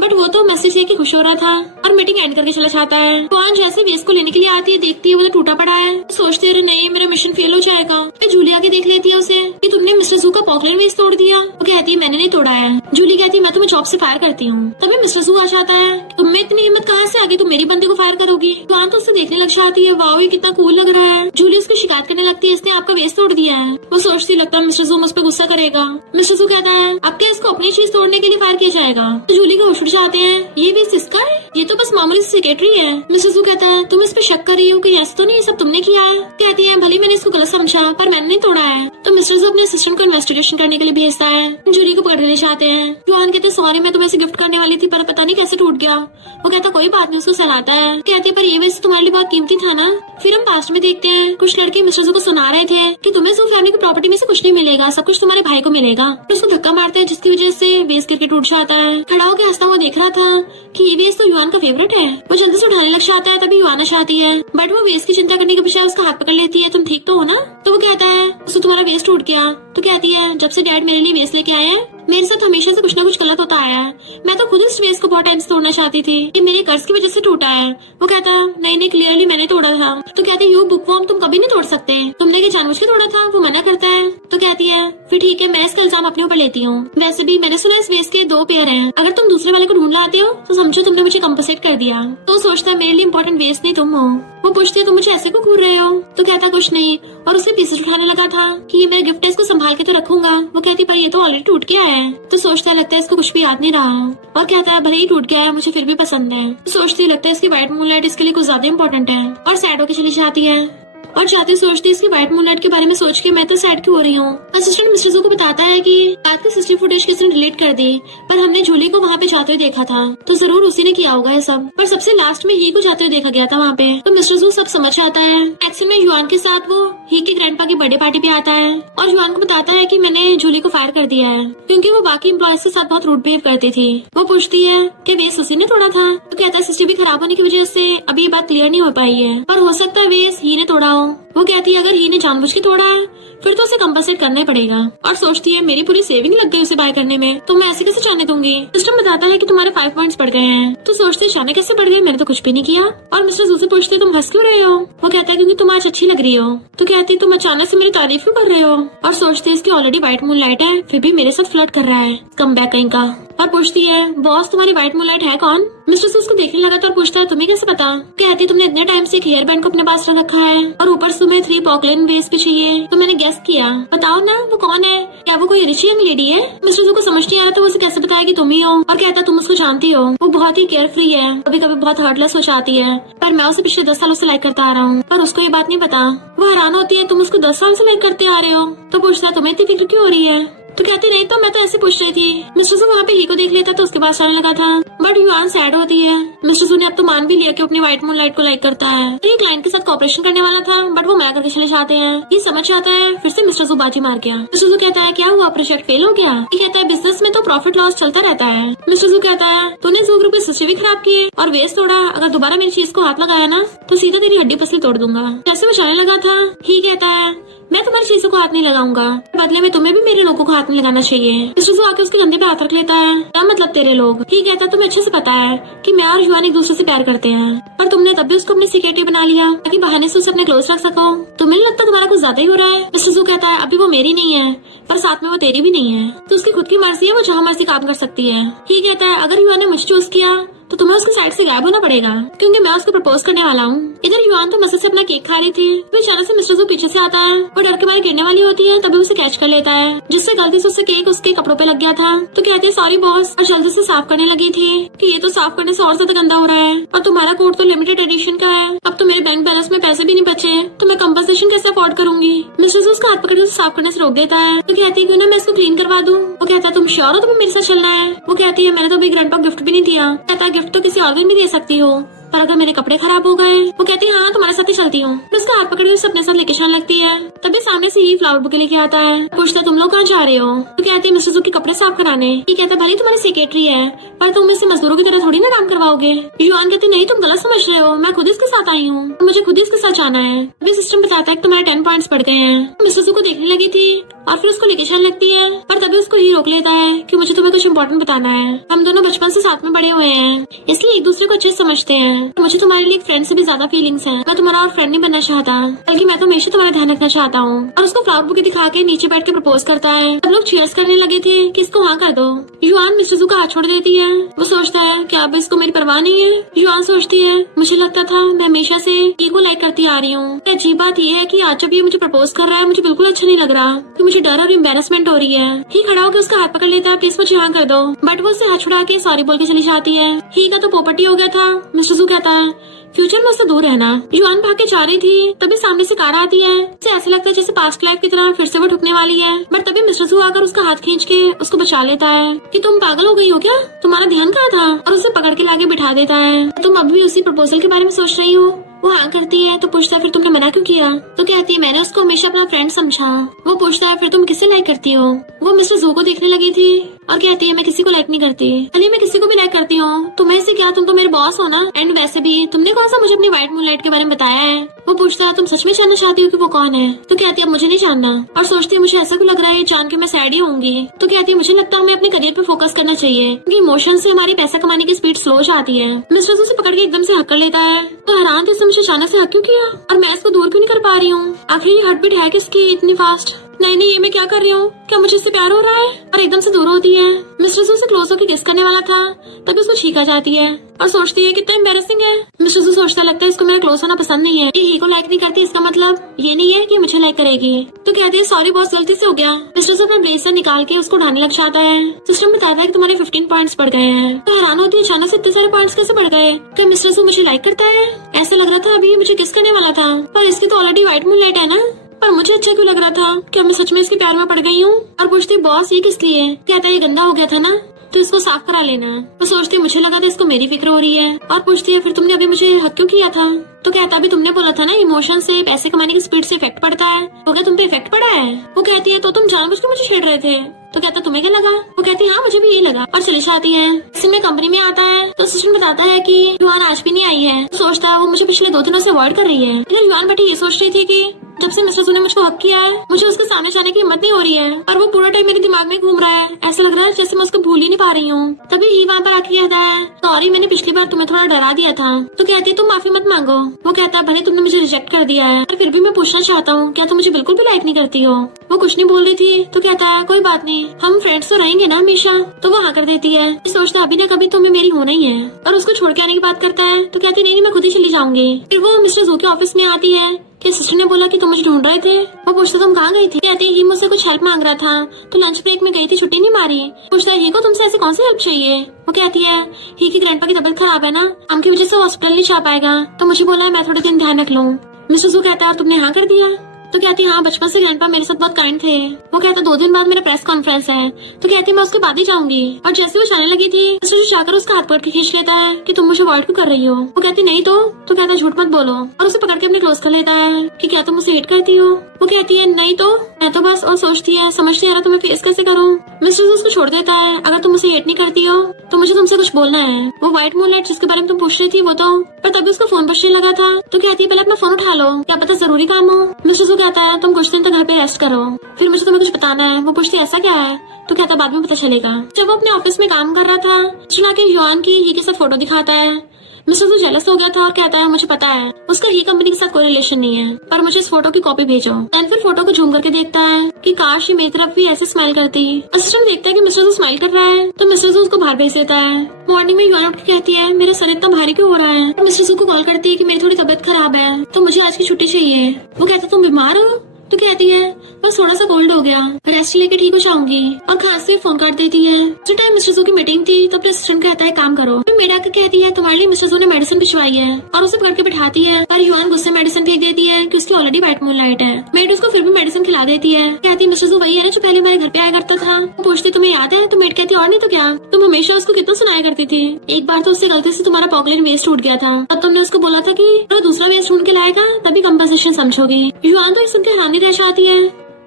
बट वो तो मैसेज देख के खुश हो रहा था और मीटिंग एंड करके चला जाता है। युआन जैसे वेस को लेने के लिए आती है, देखती है वो तो टूटा पड़ा है। सोचते रहे नहीं मेरा मिशन फेल हो जाएगा। फिर जूली आके देख लेती है उसे कि तुमने मिस्टर जू का पॉकलेट वेस तोड़ दिया। वो कहती है मैंने नहीं तोड़ा है। जूली कहती है मैं तुम्हें जॉब से फायर करती हूँ। तभी मिस्टर जू आ जाता है। तुम्हें इतनी हिम्मत कहाँ से आ गई, तुम मेरी बंदे को फायर करोगी? युआन तो उसे देखने लग जाती है, वाओ ये कितना कूल लग रहा है। जूली उसकी शिकायत करने लगती है, इसने आपका वेस तोड़ दिया है। वो सोचती लगता है मिस्टर जू मुझ पर गुस्सा करेगा। मिस्टर जू कहता है अब क्या इसको अपनी चीज तोड़ने के लिए फायर किया जाएगा? तो जूली को होश उड़ जाते हैं, ये वेस इसका है? ये तो बस मामूली सेक्रेटरी है। मिस्टर जू कहता है तुम इस पे शक कर रही हो कि ऐसा तो नहीं सब तुमने किया है? कहती है भले मैंने इसको गलत समझा पर मैंने नहीं तोड़ा है। तो मिस्टर जू अपने असिस्टेंट को इन्वेस्टिगेशन करने के लिए भेजता है। जूली को पकड़ने चाहते हैं। युआन कहते हैं सॉरी मैं तुम्हें इसे गिफ्ट करने वाली थी पर पता नहीं कैसे टूट गया। वो कहता कोई बात नहीं, उसको सहलाता है। कहते हैं पर ये वेस तुम्हारे लिए बहुत कीमती था ना। फिर हम पास्ट में देखते हैं कुछ लड़के मिस्टर जू को सुना रहे थे कि तुम्हें जू फैमिली की प्रॉपर्टी में से कुछ नहीं मिलेगा, सब कुछ तुम्हारे भाई को मिलेगा। तो उसको धक्का मारते हैं जिसकी वजह से वेस गिर के टूट जाता है। खड़ा होकर हंसता हुआ देख रहा था कि ये वेस तो युआन का फेवरेट है। वो जल्दी से उठाने लग जाता है तभी युआन आती है। बट वो वेस की चिंता करने के बजाय उसका हाथ पकड़ लेती है, तुम ठीक तो हो ना? तो वो कहता है उससे तुम्हारा वेस टूट गया। तो कहती है जब से डैड मेरे लिए वेस लेके आए हैं मेरे साथ हमेशा से कुछ ना कुछ गलत होता आया है। मैं तो खुद इस वेस को बहुत टाइम से तोड़ना चाहती थी, ये मेरे कर्ज की वजह से टूटा है। वो कहता है नहीं क्लियरली मैंने तोड़ा था। तो कहती है यू बुकवर्म तुम कभी नहीं तोड़ सकते, तुमने क्या जानबूझ के तोड़ा था? वो मना करता है। तो कहती है फिर ठीक है मैं इसका इल्जाम अपने ऊपर लेती हूँ। वैसे भी मैंने सुना इस वेस के 2 पेयर हैं, अगर तुम दूसरे वाले को ढूंढ लाते हो तो समझो तुमने मुझे कंपनसेट कर दिया। तो सोचता है मेरे लिए इम्पोर्टेंट वेस नहीं तुम हो। वो पूछती है तुम मुझे ऐसे को घूर रहे हो? तो कहता कुछ नहीं और उसे पीसेज उठाने लगा था कि ये मेरा गिफ्ट है, इसको संभाल के तो रखूंगा। वो कहती पर ये तो ऑलरेडी टूट गया है। तो सोचता लगता है इसको कुछ भी याद नहीं रहा और कहता है भले ही टूट गया है मुझे फिर भी पसंद है। तो सोचती लगता है इसकी व्हाइट मूनलाइट इसके लिए कुछ ज्यादा इम्पोर्टेंट है और सैड होकर चली जाती है। और जाते सोचती इसकी व्हाइट मूनलाइट के बारे में सोच के मैं तो सैड क्यों हो रही हूँ। असिस्टेंट मिस्टर जू को बताता है कि रात की सिस्टम फुटेज किसी ने डिलीट कर दी पर हमने जूली को वहाँ पे जाते हुए देखा था, तो जरूर उसी ने किया होगा ये सब। पर सबसे लास्ट में ही को जाते हुए देखा गया था वहाँ पे। तो मिस्टर जू सब समझ आता है। एक्शन में युआन के साथ वो ही के ग्रैंडपा की बर्थडे पार्टी पे आता है और युआन को बताता है कि मैंने जूली को फायर कर दिया है क्योंकि वो बाकी एम्प्लॉयज के साथ बहुत रूड बिहेव करती थी। वो पूछती है कि वेस उसी ने तोड़ा था। तो कहता है सिस्टम भी खराब होने की वजह से अभी ये बात क्लियर नहीं हो पाई है, पर हो सकता है वेस ही ने तोड़ा हो। वो कहती है अगर ही ने जानबूझ के तोड़ा है फिर तो उसे कंपनसेट करना ही पड़ेगा। और सोचती है मेरी पूरी सेविंग लग गई उसे बाय करने में, तो मैं ऐसे कैसे जाने दूंगी। सिस्टम बताता है कि तुम्हारे 5 पॉइंट्स बढ़ गए हैं। तो सोचती है जाने कैसे बढ़ गए, मैंने तो कुछ भी नहीं किया। और मिस्टर जू से पूछते तुम हंस क्यों रहे हो? वो कहता है क्योंकि तुम आज अच्छी लग रही हो। तो कहती तुम अचानक से मेरी तारीफ क्यों कर रहे हो? और सोचती है इसकी ऑलरेडी व्हाइट मूनलाइट है फिर भी मेरे साथ फ्लर्ट कर रहा है, कम बैक कहीं का। और पूछती है बॉस तुम्हारी व्हाइट मूनलाइट है कौन? मिस्टर जू उसको देखने लगा तो और पूछता है तुम्हें कैसे पता? कहती तुमने इतने टाइम से एक हेयर बैंड को अपने पास रखा है और ऊपर से तुम्हें 3 पॉकलेट वेस भी चाहिए, तो मैंने गेस किया। बताओ ना वो कौन है, क्या वो कोई रिच यंग लेडी है? मिस्टर जू को समझ नहीं आ रहा था वो उसे कैसे बताया कि तुम ही हो। और कहता तुम उसको जानती हो, वो बहुत ही केयर फ्री है, कभी कभी बहुत हार्टलेस हो जाती है, पर मैं उसे पिछले 10 सालों से लाइक करता आ रहा हूँ पर उसको ये बात नहीं पता। वो हैरान होती है तुम उसको 10 साल से लाइक करते आ रहे हो। तो पूछता है तुम्हें इतनी फिक्र क्यों हो रही है? तो कहती नहीं तो मैं तो ऐसे पूछ रही थी। मिस्टर जू वहाँ पे ही को देख लेता तो उसके पास आने लगा था। बट युआन सैड होती है। मिस्टर जू ने अब तो मान भी लिया कि अपनी व्हाइट मूनलाइट को लाइक करता है। तो ये क्लाइंट के साथ कॉपरेशन करने वाला था बट वो मना करके चले जाते हैं। ये समझ आता है फिर से मिस्टर जू बाजी मार गया। मिस्टर जू कहता है क्या हुआ, प्रोजेक्ट फेल हो गया? ये कहता है बिजनेस में तो प्रॉफिट लॉस चलता रहता है। मिस्टर जू कहता है तूने जू ग्रुप के सिस्टम भी खराब किए और वेस्ट तोड़ा, अगर दोबारा मेरी चीज को हाथ लगाया ना तो सीधा तेरी हड्डी पसली तोड़ दूंगा। जैसे वो जाने लगा था ही कहता है मैं तुम्हारी चीजों को हाथ नहीं लगाऊंगा, बदले में तुम्हें भी मेरे लोगों को हाथ नहीं लगाना चाहिए। मिस्टर जू आके उसके कंधे पे हाथ रख लेता है। क्या मतलब तेरे लोग? ठीक कहता है तुम्हें अच्छे से पता है कि मैं और युआन एक दूसरे से प्यार करते हैं पर तुमने तब भी उसको अपनी सिक्योरिटी बना लिया ताकि बहाने से उसे अपने क्लोज रख सको। तुम्हें नहीं लगता तुम्हारा कुछ ज्यादा ही हो रहा है? मिस्टर जू कहता है अभी वो मेरी नहीं है पर साथ में वो तेरी भी नहीं है, तो उसकी खुद की मर्जी है, वो जहाँ मर्जी काम कर सकती है। ठीक कहता है अगर युआन ने मुझे चूज किया तो तुम्हें उसकी साइड से गायब होना पड़ेगा क्योंकि मैं उसको प्रपोज करने वाला हूँ। इधर युआन तो मजे से अपना केक खा रही थी। फिर अचानक से मिस्टर जू पीछे से आता है, वो डर के मारे गिरने वाली होती है तभी उसे कैच कर लेता है जिससे गलती से उससे केक उसके कपड़ों पे लग गया था। तो कहते हैं सॉरी बॉस, और जल्दी से साफ करने लगी थी कि ये तो साफ करने से और ज्यादा गंदा हो रहा है और तुम्हारा कोट तो लिमिटेड एडिशन का है, अब तो मेरे बैंक बैलेंस में पैसे भी नहीं बचे, तो मैं कंपनसेशन कैसे अफोर्ड करूंगी? मिस्टर जू उसका हाथ पकड़ साफ करने से रोक देता है। तो कहती है क्यों ना मैं इसको क्लीन करवा दूं। वो कहता है तुम श्योर हो तुम्हें मेरे साथ चलना है? वो कहती है मैंने तो अभी ग्रैंडपा गिफ्ट भी नहीं दिया। कहता है गिफ्ट तो किसी और दिन भी दे सकती हो। पर अगर मेरे कपड़े खराब हो गए? वो कहती है हाँ तुम्हारे साथ ही चलती हूँ। मैं उसका हाथ पकड़ के उसे अपने साथ लेके चलने लगती है। तभी सामने से ही फ्लावर बुके लेके आता है। पूछता तुम लोग कहाँ जा रहे हो? तो कहती है मिस्टर जू के कपड़े साफ कराने। ये कहता है भले तुम्हारी सेक्रेटरी है पर तुम इससे मजदूरों की तरह थोड़ी ना काम करवाओगे। युआन कहती नहीं तुम गलत समझ रहे हो, मैं खुद इसके साथ आई हूँ, मुझे खुद इसके साथ जाना है। अभी सिस्टम बताता है कि तुम्हारे 10 पॉइंट्स बढ़ गए हैं। मिस्टर जू को देखने लगी थी और फिर उसको लेके चलने लगती है, पर तभी उसको ही रोक लेता है कि मुझे तुम्हें कुछ इम्पोर्टेंट बताना है। हम दोनों बचपन से साथ में बड़े हुए हैं, इसलिए एक दूसरे को अच्छे से समझते हैं। मुझे तुम्हारे लिए एक फ्रेंड से भी ज्यादा फीलिंग्स हैं। मैं तुम्हारा और फ्रेंड नहीं बनना चाहता, बल्कि मैं तो हमेशा तुम्हारा ध्यान रखना चाहता हूँ। और उसको फ्लावर बुके दिखा के नीचे बैठ के प्रपोज करता है। सब लोग चीयर्स करने लगे थे कि इसको हाँ कर दो। युआन मिस्टर जू का हाथ छोड़ देती है। वो सोचता है कि अब इसको मेरी परवाह नहीं है। युआन सोचती है मुझे लगता था मैं हमेशा से ये को लाइक करती आ रही हूँ। अजीब बात ये है कि आज जब ये मुझे प्रपोज कर रहा है मुझे बिल्कुल अच्छा नहीं लग रहा, कि मुझे डर और एम्बेरसमेंट हो रही है। ही खड़ा होकर उसका हाथ पकड़ लेता है, प्लीज मुझे हाँ कर दो। बट वो उसे हाथ छुड़ा के सॉरी बोल के चली जाती है। ही का तो पोपटी हो गया था। मिस्टर जू कहता है फ्यूचर में उससे दूर रहना। युआन भाग के जा रही थी, तभी सामने से कार आती है। उसे ऐसा लगता है जैसे पास्ट लाइफ की तरह फिर से वो ठुकने वाली है। बट तभी मिस्टर जू आकर उसका हाथ खींच के उसको बचा लेता है कि तुम पागल हो गई हो क्या, तुम्हारा ध्यान कहाँ था, और उसे पकड़ के लाके बिठा देता है। तुम अभी भी उसी प्रपोजल के बारे में सोच रही हो? वो हाँ करती है। तो पूछता है फिर तुमने मना क्यों किया? तो कहती है मैंने उसको हमेशा अपना फ्रेंड समझा। वो पूछता है फिर तुम किसे लाइक करती हो? वो मिस्टर जू को देखने लगी थी और कहती है मैं किसी को लाइक नहीं करती। अली मैं किसी को भी लाइक करती हूँ, तुम्हें से क्या, तुम तो मेरे बॉस हो ना। एंड वैसे भी तुमने कौन सा मुझे अपनी व्हाइट मूनलाइट के बारे में बताया है? वो पूछता है तुम सच में जानना चाहती हो कि वो कौन है? तो कहती है अब मुझे नहीं जानना। और सोचती है मुझे ऐसा क्यों लग रहा है जान के मैं सैड ही होंगी। तो कहती है मुझे लगता है हमें अपने करियर पे फोकस करना चाहिए, क्योंकि इमोशन से हमारी पैसा कमाने की स्पीड स्लो जाती है। मिस्टर जू से पकड़ के एकदम से हक कर लेता है। तो हैरान थे मुझे अचानक से हक क्यों किया और मैं इसको दूर क्यों नहीं कर पा रही हूँ? आखिर ये हार्ट बीट है किसकी इतनी फास्ट? नहीं ये मैं क्या कर रही हूँ? क्या मुझे इससे प्यार हो रहा है? और एकदम से दूर होती है। मिस्टर जू से क्लोज होकर किस करने वाला था, तभी उसको छींका जाती है और सोचती है कितना एम्बैरेसिंग है। मिस्टर जू सोचता लगता है इसको मेरा क्लोज होना पसंद नहीं है। ये ही को लाइक नहीं करती इसका मतलब ये नहीं है कि मुझे लाइक करेगी। तो कहती है सॉरी बॉस गलती से हो गया। मिस्टर जू अपना ब्लेजर निकाल के उसको उठाने लग जाता है। सिस्टम बताता है कि तुम्हारे 15 पॉइंट्स बढ़ गए हैं। तो हैरान होती है अचानक से इतने सारे पॉइंट्स कैसे बढ़ गए? क्या मिस्टर जू मुझे लाइक करता है? ऐसा लग रहा था अभी मुझे किस करने वाला था, पर इसकी तो ऑलरेडी व्हाइट मूनलाइट है ना। पर मुझे अच्छा क्यों लग रहा था? क्या मैं सच में इसके प्यार में पड़ गई हूँ? और पूछती बॉस ये किस लिए? कहता है ये गंदा हो गया था ना, तो इसको साफ करा लेना। वो सोचती मुझे लगा था इसको मेरी फिक्र हो रही है। और पूछती है फिर तुमने अभी मुझे हक क्यों किया था? तो कहता अभी तुमने बोला था ना इमोशन से पैसे कमाने की स्पीड से इफेक्ट पड़ता है, वो क्या तुम पे इफेक्ट पड़ा है? वो कहती है तो तुम जानबूझ के मुझे छेड़ रहे थे। तो कहता तुम्हें क्या लगा? वो कहती है हाँ मुझे भी यही लगा, और चली जाती है। इसमें कंपनी में आता है तो असिस्टेंट बताता है कि युआन आज भी नहीं आई है। तो सोचता है वो मुझे पिछले 2 दिनों से अवॉइड कर रही है। इधर युआन बेटी ये सोच रही थी कि जब से मिस्टर जू ने मुझको हक किया है मुझे उसके सामने जाने की हिम्मत नहीं हो रही है, और वो पूरा टाइम मेरे दिमाग में घूम रहा है। ऐसा लग रहा है जैसे मैं उसको भूल ही नहीं पा रही हूँ। तभी ही वहाँ पर आके कहता है सॉरी मैंने पिछली बार तुम्हें थोड़ा डरा दिया था। तो कहती है तुम माफी मत मांगो। वो कहता है भले तुमने मुझे रिजेक्ट कर दिया है, पर फिर भी मैं पूछना चाहता हूँ क्या तुम मुझे बिल्कुल भी लाइक नहीं करती हो? वो कुछ नहीं बोल रही थी। तो कहता है कोई बात नहीं, हम फ्रेंड्स तो रहेंगे ना हमेशा। तो वो हाँ कर देती है। सोचता है अभी ना कभी तुम्हें मेरी होना ही है, और उसको छोड़ के आने की बात करता है। तो कहती नहीं मैं खुद ही चली जाऊंगी। फिर वो मिस्टर जू के ऑफिस में आती है कि सिस्टर ने बोला कि तुम मुझे ढूंढ रहे थे। वो पूछता तुम कहाँ गई थी? कहती ही मुझसे कुछ हेल्प मांग रहा था, तो लंच ब्रेक में गई थी, छुट्टी नहीं मारी। पूछता है ही को तुमसे ऐसी कौन सी हेल्प चाहिए? वो कहती है ही की ग्रैंडपा की तबीयत खराब है ना, काम की वजह से हॉस्पिटल नहीं जा पाएगा, तो मुझे बोला है मैं थोड़े दिन ध्यान रख लूँ। मिस्टर जू कहता है तुमने हाँ कर दिया? तो कहती हाँ बचपन से ग्रैंडपा मेरे साथ बहुत काइंड थे। वो कहता 2 दिन बाद मेरा प्रेस कॉन्फ्रेंस है। तो कहती मैं उसके बाद ही जाऊंगी। और जैसे वो जाने लगी थी मिस्टर जू जाकर उसका हाथ पकड़ के खींच लेता है कि तुम मुझे अवॉइड क्यों कर रही हो? वो कहती नहीं तो कहता झूठ मत बोलो, और उसे पकड़ के अपने क्लोज कर लेता है कि क्या तुम मुझे हेट करती हो? वो कहती है नहीं तो मैं तो बस, और सोचती है समझ नहीं आ रहा तो मैं फेस कैसे करूँ। मिस्टर जू उसको छोड़ देता है। अगर तुम मुझे हेट नहीं करती हो तो मुझे तुमसे कुछ बोलना है। वो व्हाइट मूनलाइट जिसके बारे में तुम पूछ रही थी वो तो, पर तभी उसका फोन बजने लगा था। तो कहती है पहले अपना फोन उठा लो, क्या पता जरूरी काम हो। मिस्टर जू कहता है तुम कुछ दिन तक घर पे रेस्ट करो, फिर मुझे तुम्हें कुछ बताना है। वो पूछती है ऐसा क्या है? तो कहता बाद में पता चलेगा। जब वो अपने ऑफिस में काम कर रहा था चुना के युआन की ही के साथ फोटो दिखाता है। मिस्टर जू जेलस हो गया था और कहता है मुझे पता है उसका ही कंपनी के साथ कोई रिलेशन नहीं है, पर मुझे इस फोटो की कॉपी भेजो। एंड फिर फोटो को जूम करके देखता है कि काश ये मेरी तरफ भी ऐसे स्माइल करती। असिस्टेंट देखता है कि मिस्टर जू स्माइल कर रहा है, तो मिस्टर जू उसको बाहर भेज देता है। मॉर्निंग में युआन उठ के कहती है मेरा सर इतना भारी क्यों हो रहा है? मिस्टर जू को कॉल करती है कि मेरी थोड़ी तबीयत खराब है, तो मुझे आज की छुट्टी चाहिए। वो कहता तुम बीमार हो? तो कहती है बस थोड़ा सा कोल्ड हो गया, रेस्ट लेके ठीक हो जाऊंगी, और खांसते फोन काट देती है। जो टाइम मिस्टर जू की मीटिंग थी तो अपने असिस्टेंट कहता है काम करो। फिर मेड आकर कहती है तुम्हारे लिए मिस्टर जू ने मेडिसिन भिजवाई है, और उसे पकड़ के बिठाती है। पर युआन गुस्से मेडिसिन फेंक देती है कि उसकी ऑलरेडी व्हाइट मूनलाइट है। मेड उसको फिर भी मेडिसिन खिला देती है। कहती है मिस्टर जू वही है ना जो पहले हमारे घर पे आया करता था। वो पूछती तुम्हें याद है? तो मेड कहती और नहीं तो क्या, तुम हमेशा उसको कितना सुनाया करती थी। एक बार तो उससे गलती से तुम्हारा पॉकेट वेस्ट टूट गया था, तब तुमने उसको बोला था कि वो दूसरा वेस्ट ढूंढ के लाएगा तभी कंपनसेशन समझोगी। युआन तो सुन के हैरानी रह जाती है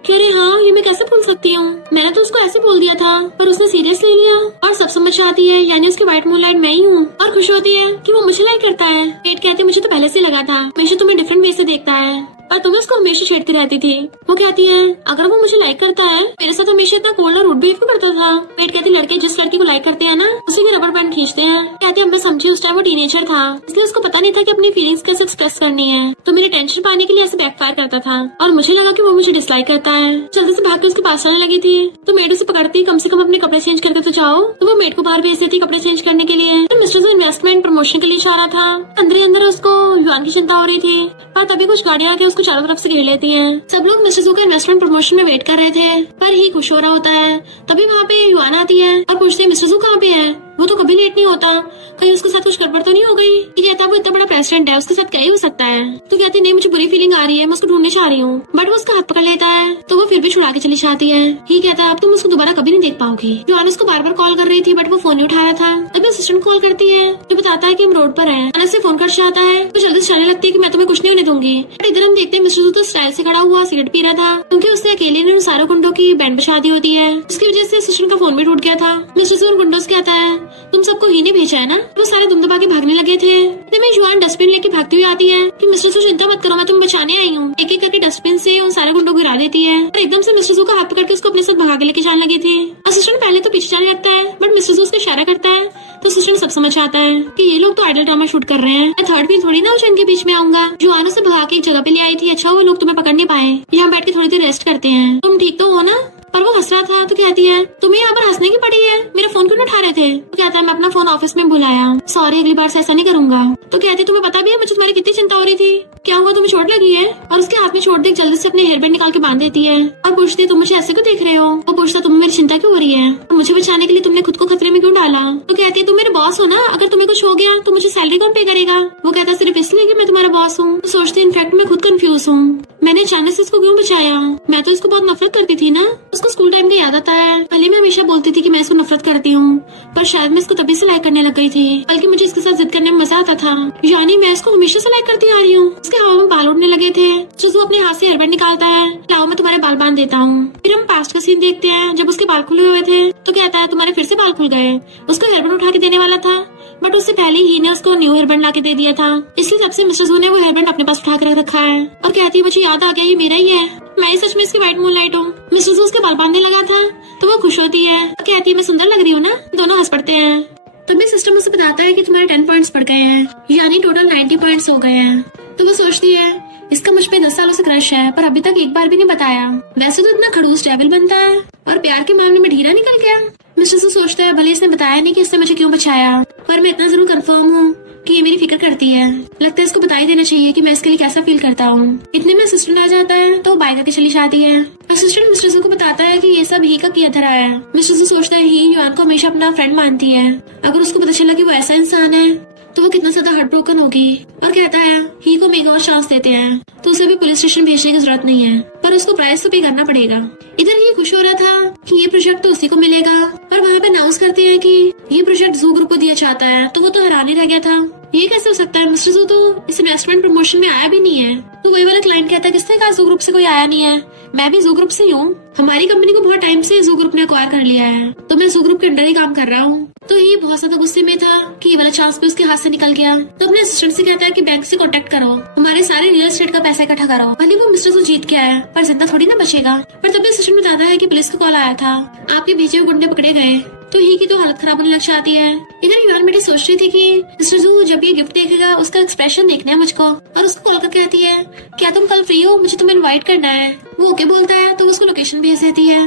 कि अरे हाँ ये मैं कैसे भूल सकती हूँ, मैंने तो उसको ऐसे बोल दिया था, पर उसने सीरियस ले लिया और सब समझ आती है, यानी उसकी व्हाइट मूनलाइट मैं ही हूँ। और खुश होती है कि वो मुझे लाइक करता है। पेट कहती है मुझे तो पहले से लगा था, हमेशा तुम्हें डिफरेंट वे से देखता है और तुम्हें उसको हमेशा छेड़ती रहती थी। वो कहती है अगर वो मुझे लाइक करता है, मेरे साथ हमेशा इतना कोल्ड और रूड बिहेव क्यों करता था। पेट कहती लड़के जिस लड़की को लाइक करते हैं ना उसी के रबर बैंड खींचते हैं। कहती है मैं समझी उस टाइम वो टीनेजर था, इसलिए उसको पता नहीं था कि अपनी फीलिंग्स कैसे एक्सप्रेस करनी है, तो मेरी टेंशन पाने के लिए ऐसे बैकफायर करता था और मुझे लगा कि वो मुझे डिसलाइक करता है। जल्दी से भाग के उसके पास आने लगी थी तो मेड उसे पकड़ती कम से कम अपने कपड़े चेंज करके तो जाओ। तो वो मेड को बाहर भेज देती कपड़े चेंज करने के लिए। तो मिस्टर इन्वेस्टमेंट प्रमोशन के लिए जा रहा था। अंदर ही अंदर उसको युआन की चिंता हो रही थी, पर तभी कुछ गाड़ियां आके उसको चारों तरफ से घेर लेती हैं। सब लोग मिस्टर जू का इन्वेस्टमेंट प्रमोशन में वेट कर रहे थे, पर ही खुश हो रहा होता है। तभी वहाँ पे युआन आती है और पूछते हैं मिस्टर जू कहाँ पे है, वो तो कभी लेट नहीं होता, कहीं उसके साथ कुछ गड़बड़ तो नहीं हो गई। ये कहता है वो इतना बड़ा प्रेसिडेंट है, उसके साथ क्या ही हो सकता है। तो कहती नहीं मुझे बुरी फीलिंग आ रही है, मैं उसको ढूंढने चाह रही हूँ, बट वो उसका हाथ पकड़ लेता है तो वो फिर भी छुड़ा के चली जाती है। ही कहता है अब तुम उसको दोबारा कभी नहीं देख पाओगी। युआन उसको बार बार कॉल कर रही थी बट वो फोन नहीं उठा रहा था। तभी असिस्टेंट कॉल करती है जो बताता है कि हम रोड पर हैं। अनस से फोन कर जाता है, वो जल्दी से जाने लगती है कि मैं तुम्हें कुछ नहीं होने दूंगी। बट इधर हम देखते हैं मिस्टर जू तो स्टाइल से खड़ा हुआ सिगरेट पी रहा था, क्योंकि उसने अकेले ने सारे गुंडों की बैंड बजा दी होती है, इसकी वजह से असिस्टेंट का फोन भी टूट गया था। मिस्टर जू उन गुंडों से कहता है तुम सबको ही ने भेजा है ना। वो सारे दुम दबा के भागने लगे थे। इतने में युआन डस्टबिन लेके भागती हुई आती है कि मिस्टर जू चिंता मत करो मैं तुम्हें बचाने आई हूँ। एक एक करके डस्टबिन से उन सारे गुंडों को गिरा देती है और एकदम से मिस्टर जू का हाथ पकड़ के उसको अपने साथ भगा के लेके जाने लगी थी। असिस्टेंट पहले तो पीछे जाने लगता है बट मिस्टर जू उसका इशारा करता है तो असिस्टेंट सब समझ आता है कि ये लोग तो आइडल ड्रामा शूट कर रहे हैं, मैं थर्ड व्हील थोड़ी ना इनके बीच में आऊंगा। युआन उसे भगा के एक जगह पे ले आई थी, अच्छा वो लोग तुम्हें पकड़ नहीं पाए, यहाँ बैठ के थोड़ी देर रेस्ट करते हैं, तुम ठीक तो हो ना। पर वो हंस रहा था तो कहती है तुम्हें यहाँ पर हंसने की पड़ी है, मेरा फोन क्यों नहीं उठा रहे थे। तो कहता है मैं अपना फोन ऑफिस में भुलाया, सॉरी अगली बार से ऐसा नहीं करूंगा। तो कहती तुम्हें पता भी है मुझे तुम्हारी कितनी चिंता हो रही थी, क्या हुआ तुम्हें चोट लगी है। और उसके हाथ में चोट देख जल्दी से अपने हेयर बैंड निकाल के बांध देती है और पूछती है तुम मुझे ऐसे क्यों देख रहे हो। वो पूछता तुम्हें मेरी चिंता क्यों हो रही है और मुझे बचाने के लिए तुमने खुद को खतरे में क्यों डाला। तो कहती है तुम मेरे बॉस हो ना, अगर तुम्हें कुछ हो गया तो मुझे सैलरी कौन पे करेगा। वो कहता सिर्फ इसलिए कि मैं तुम्हारा बॉस हूँ। तो सोचती इनफैक्ट मैं खुद कंफ्यूज हूँ, मैंने अचानक से इसको क्यों बचाया, मैं तो इसको बहुत नफरत करती थी ना। उसको स्कूल टाइम का याद आता है, पहले मैं हमेशा बोलती थी कि मैं इसको नफरत करती हूँ, पर शायद मैं इसको तभी से लाइक करने लग गई थी, बल्कि मुझे इसके साथ जिद करने में मजा आता था, यानी मैं इसको हमेशा से लाइक करती आ रही हूँ। उसके हवा में बाल उड़ने लगे थे, जो अपने हाथ से हेयरबैंड निकालता है, लाओ मैं तुम्हारे बाल बांध देता हूँ। फिर हम पास्ट का सीन देखते हैं जब उसके बाल खुले हुए थे तो कहता है तुम्हारे फिर से बाल खुल गए। उसको हेयरबैंड उठा के देने वाला था बट उससे पहले ही ने उसको न्यू हेयरबैंड ला के दे दिया था, इसलिए तब से मिस्टर जू ने वो हेयरबैंड अपने पास उठा कर रखा है और कहती है मुझे याद आ गया ये मेरा ही है, मैं ही सच में इसकी व्हाइट मूनलाइट हूँ। मिस्टर जू उसके बाल बांधने लगा था तो वो खुश होती है, कहती है मैं सुंदर लग रही हूँ ना। दोनों हंस पड़ते हैं। तभी सिस्टम उसे बताता है कि तुम्हारे 10 पॉइंट्स बढ़ गए हैं, यानी टोटल 90 पॉइंट्स हो गए हैं। तो वो सोचती है इसका मुझ पे 10 सालों से क्रश है पर अभी तक एक बार भी नहीं बताया, वैसे तो इतना खड़ूस डेविल बनता है और प्यार के मामले में ढीला निकल गया। मिस्टर जू सोचता है भले इसने बताया नहीं कि इसने मुझे क्यों बचाया, पर मैं इतना जरूर कंफर्म हूँ कि ये मेरी फिक्र करती है, लगता है इसको बता ही देना चाहिए कि मैं इसके लिए कैसा फील करता हूँ। इतने में असिस्टेंट आ जाता है तो बाय करके चली जाती है। असिस्टेंट मिस्टर जू को बताता है कि ये सब ही का किया धरा है। मिस्टर जू सोचता है ही युआन को हमेशा अपना फ्रेंड मानती है, अगर उसको पता चला कि वो ऐसा इंसान है तो वो कितना ज्यादा हार्ट ब्रोकन होगी, और कहता है ही को एक और चांस देते हैं तो उसे भी पुलिस स्टेशन भेजने की जरूरत नहीं है, पर उसको प्राइस तो पे करना पड़ेगा। इधर ये खुश हो रहा था कि ये प्रोजेक्ट तो उसी को मिलेगा, पर वहाँ पे अनाउंस करते हैं कि ये प्रोजेक्ट जू ग्रुप को दिया जाता है, तो वो तो हैरान ही रह गया था, ये कैसे हो सकता है, मिस्टर जू तो इस इन्वेस्टमेंट प्रमोशन में आया भी नहीं है। तो वही वाला क्लाइंट कहता है किसने कहा जू ग्रुप से कोई आया नहीं है, मैं भी जू ग्रुप से ही हूँ, हमारी कंपनी को बहुत टाइम से जू ग्रुप ने एक्वायर कर लिया है, तो मैं जू ग्रुप के अंडर ही काम कर रहा हूँ। तो ये बहुत ज्यादा गुस्से में था कि ये वाला चांस भी उसके हाथ से निकल गया। तो अपने असिस्टेंट से कहता है कि बैंक से कांटेक्ट करो, हमारे सारे रियल एस्टेट का पैसा इकट्ठा करो, भले वो मिस्टर जू जीत गया है पर जिंदा थोड़ी ना बचेगा। पर तभी असिस्टेंट बताता है कि पुलिस का कॉल आया था, आपके भेजे हुए गुंडे पकड़े गए। तो ही की तो हालत खराब होने लग जाती है। इधर युआन बेटी सोच रही थी कि मिस्टर जू जब ये गिफ्ट देखेगा उसका एक्सप्रेशन देखना है मुझको, और उसको कॉल करके कहती है क्या तुम कल फ्री हो, मुझे तुम्हें इनवाइट करना है। वो ओके बोलता है तो उसको लोकेशन भेज देती है।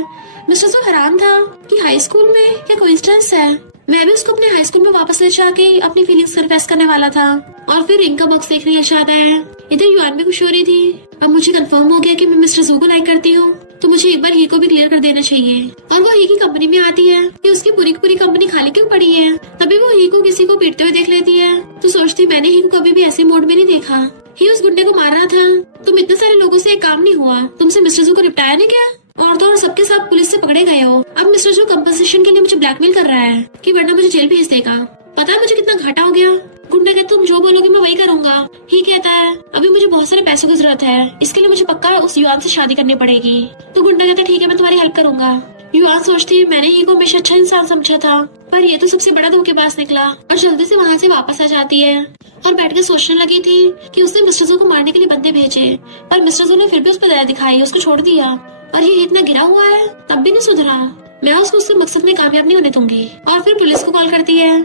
मिस्टर जू हैरान था कि हाई स्कूल में क्या कोइंसिडेंस है, मैं भी उसको अपने हाई स्कूल में वापस ले जाके अपनी फीलिंग्स कन्फेस करने वाला था और फिर रिंग का बॉक्स देखने लग जाता है। इधर युआन भी खुश हो रही थी। अब मुझे कंफर्म हो गया कि मैं मिस्टर जू को लाइक करती हूँ, तो मुझे एक बार ही को भी क्लियर कर देना चाहिए। और वो ही की कंपनी में आती है कि उसकी पूरी की पूरी कंपनी खाली क्यों पड़ी है। तभी वो ही को किसी को पीटते हुए देख लेती है तो सोचती मैंने ही को कभी भी ऐसे मोड में नहीं देखा। ही उस गुंडे को मार रहा था। तुम इतने सारे लोगों से एक काम नहीं हुआ, तुमसे मिस्टर जू को निपटाया नहीं क्या? और तो और सबके सब पुलिस से पकड़े गए हो। अब मिस्टर जू कंपनसेशन के लिए मुझे ब्लैकमेल कर रहा है कि वरना मुझे जेल भेज देगा। पता है मुझे कितना घाटा हो गया। गुंडा कहता तुम जो बोलोगे मैं वही करूंगा। ही कहता है अभी मुझे बहुत सारे पैसों की जरूरत है, इसके लिए मुझे पक्का उस युआन से शादी करनी पड़ेगी। तो गुंडा कहता ठीक है मैं तुम्हारी हेल्प करूंगा। युआन सोचती मैंने ही को हमेशा अच्छा इंसान समझा था, पर ये तो सबसे बड़ा धोखेबाज निकला। और जल्दी से वहाँ से वापस आ जाती है और बैठ के सोचने लगी थी कि उसने मिस्टर जू को मारने के लिए बंदे भेजे, पर मिस्टर जू ने फिर भी उस पर दया दिखाई, उसको छोड़ दिया। और ये इतना गिरा हुआ है तब भी नहीं सुधरा। मैं उसको उसके मकसद में कामयाब नहीं होने दूंगी। और फिर पुलिस को कॉल करती है।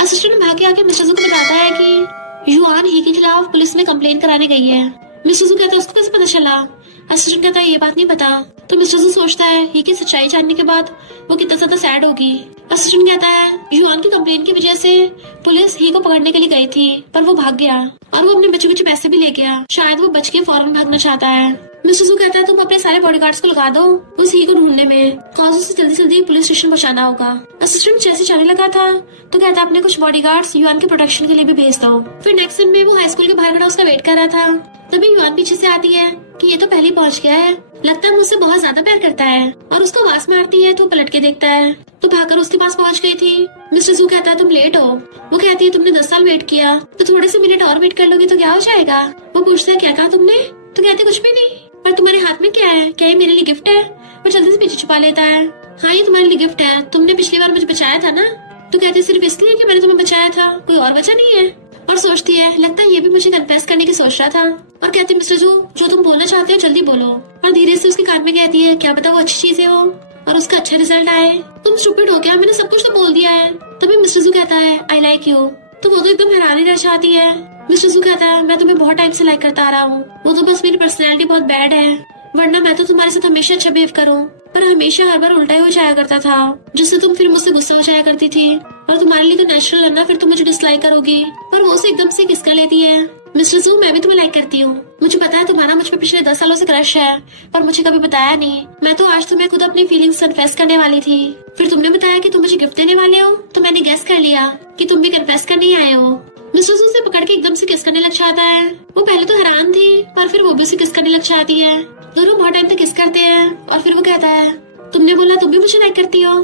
असिस्टेंट भाग के आके मिस्टर जू को बताता है कि युआन ही के खिलाफ पुलिस में कंप्लेन कराने गई है। मिस्टर जू कहता है उसको कैसे पता चला? असिस्टेंट कहता है ये बात नहीं पता। तो मिस्टर जू सोचता है ही की सच्चाई जानने के बाद वो कितना ज्यादा सैड होगी। असिस्टेंट कहता है युआन की कंप्लेन की वजह से पुलिस ही को पकड़ने के लिए गई थी, पर वो भाग गया और वो अपने बच्चे कुछ पैसे भी ले गया। शायद वो बच के फौरन भागना चाहता है। मिस्टर जू कहता है तुम अपने सारे बॉडीगार्ड्स को लगा दो उस ही को ढूंढने में, कॉज से जल्दी जल्दी पुलिस स्टेशन पहुंचाना होगा। असिस्टेंट जैसे जाने लगा था तो कहता अपने कुछ बॉडीगार्ड्स युआन के प्रोटेक्शन के लिए भी भेज दो। फिर नेक्स्ट दिन में वो हाई स्कूल के बाहर खड़ा उसका वेट कर रहा था। तभी युआन पीछे से आती है कि ये तो पहले पहुंच गया है, लगता है मुझसे बहुत ज्यादा प्यार करता है, और उसको आवाज मारती है तो पलट के देखता है तो भागकर उसके पास पहुंच गई थी। मिस्टर जू कहता है तुम लेट हो। वो कहती है तुमने 10 साल वेट किया तो थोड़े से मिनट और वेट कर लोगे तो क्या हो जाएगा। वो पूछता है क्या कहा तुमने? तो कहते कुछ भी नहीं। पर तुम्हारे हाथ में क्या है? क्या ये मेरे लिए गिफ्ट है? वो जल्दी से पीछे छुपा लेता है। हाँ ये तुम्हारे लिए गिफ्ट है, तुमने पिछली बार मुझे बचाया था ना। तो कहती सिर्फ इसलिए कि मैंने तुम्हें बचाया था, कोई और वजह नहीं है। और सोचती है लगता है ये भी मुझे कन्फेस करने की सोच रहा था। और कहती मिस्टर जू जो तुम बोलना चाहते हो जल्दी बोलो। और धीरे से उसके कान में कहती है क्या पता वो अच्छी चीजें हो और उसका अच्छा रिजल्ट आए। तुम स्टूपिड हो क्या? मैंने सब कुछ तो बोल दिया है। तभी मिस्टर जू कहता है आई लाइक यू। तो वो तो एकदम हैरानी रह जाती है। मिस्टर जू कहता है मैं तुम्हें बहुत टाइम से लाइक करता आ रहा हूँ, वो तो बस मेरी पर्सनैलिटी बहुत बैड है, वरना मैं तो तुम्हारे साथ हमेशा अच्छा बिहेव करूँ, पर हमेशा हर बार उल्टा ही हो जाया करता था, जिससे तुम फिर मुझसे गुस्सा हो जाया करती थी। और तुम्हारे लिए तो नेचुरल है ना, फिर तुम मुझे डिसलाइक करोगी। पर वो उसे एकदम से किस कर लेती है। मिस्टर जू मैं भी तुम्हें लाइक करती हूँ, मुझे पता है तुम्हारा मुझ पर पिछले 10 सालों से क्रश है, पर मुझे कभी बताया नहीं। मैं तो आज तुम्हें खुद अपनी फीलिंग्स कन्फेस करने वाली थी, फिर तुमने बताया कि तुम मुझे गिफ्ट देने वाले हो, तो मैंने गेस कर लिया कि तुम भी कन्फेस करने ही आए हो। मिस्टर जू से पकड़ के एकदम से किस करने लग जाता है। वो पहले तो हैरान थी, पर फिर वो भी उसे किस करने लग जाती है। दोनों बहुत टाइम तक किस करते हैं और फिर वो कहता है तुमने बोला तुम भी मुझे लाइक करती हो।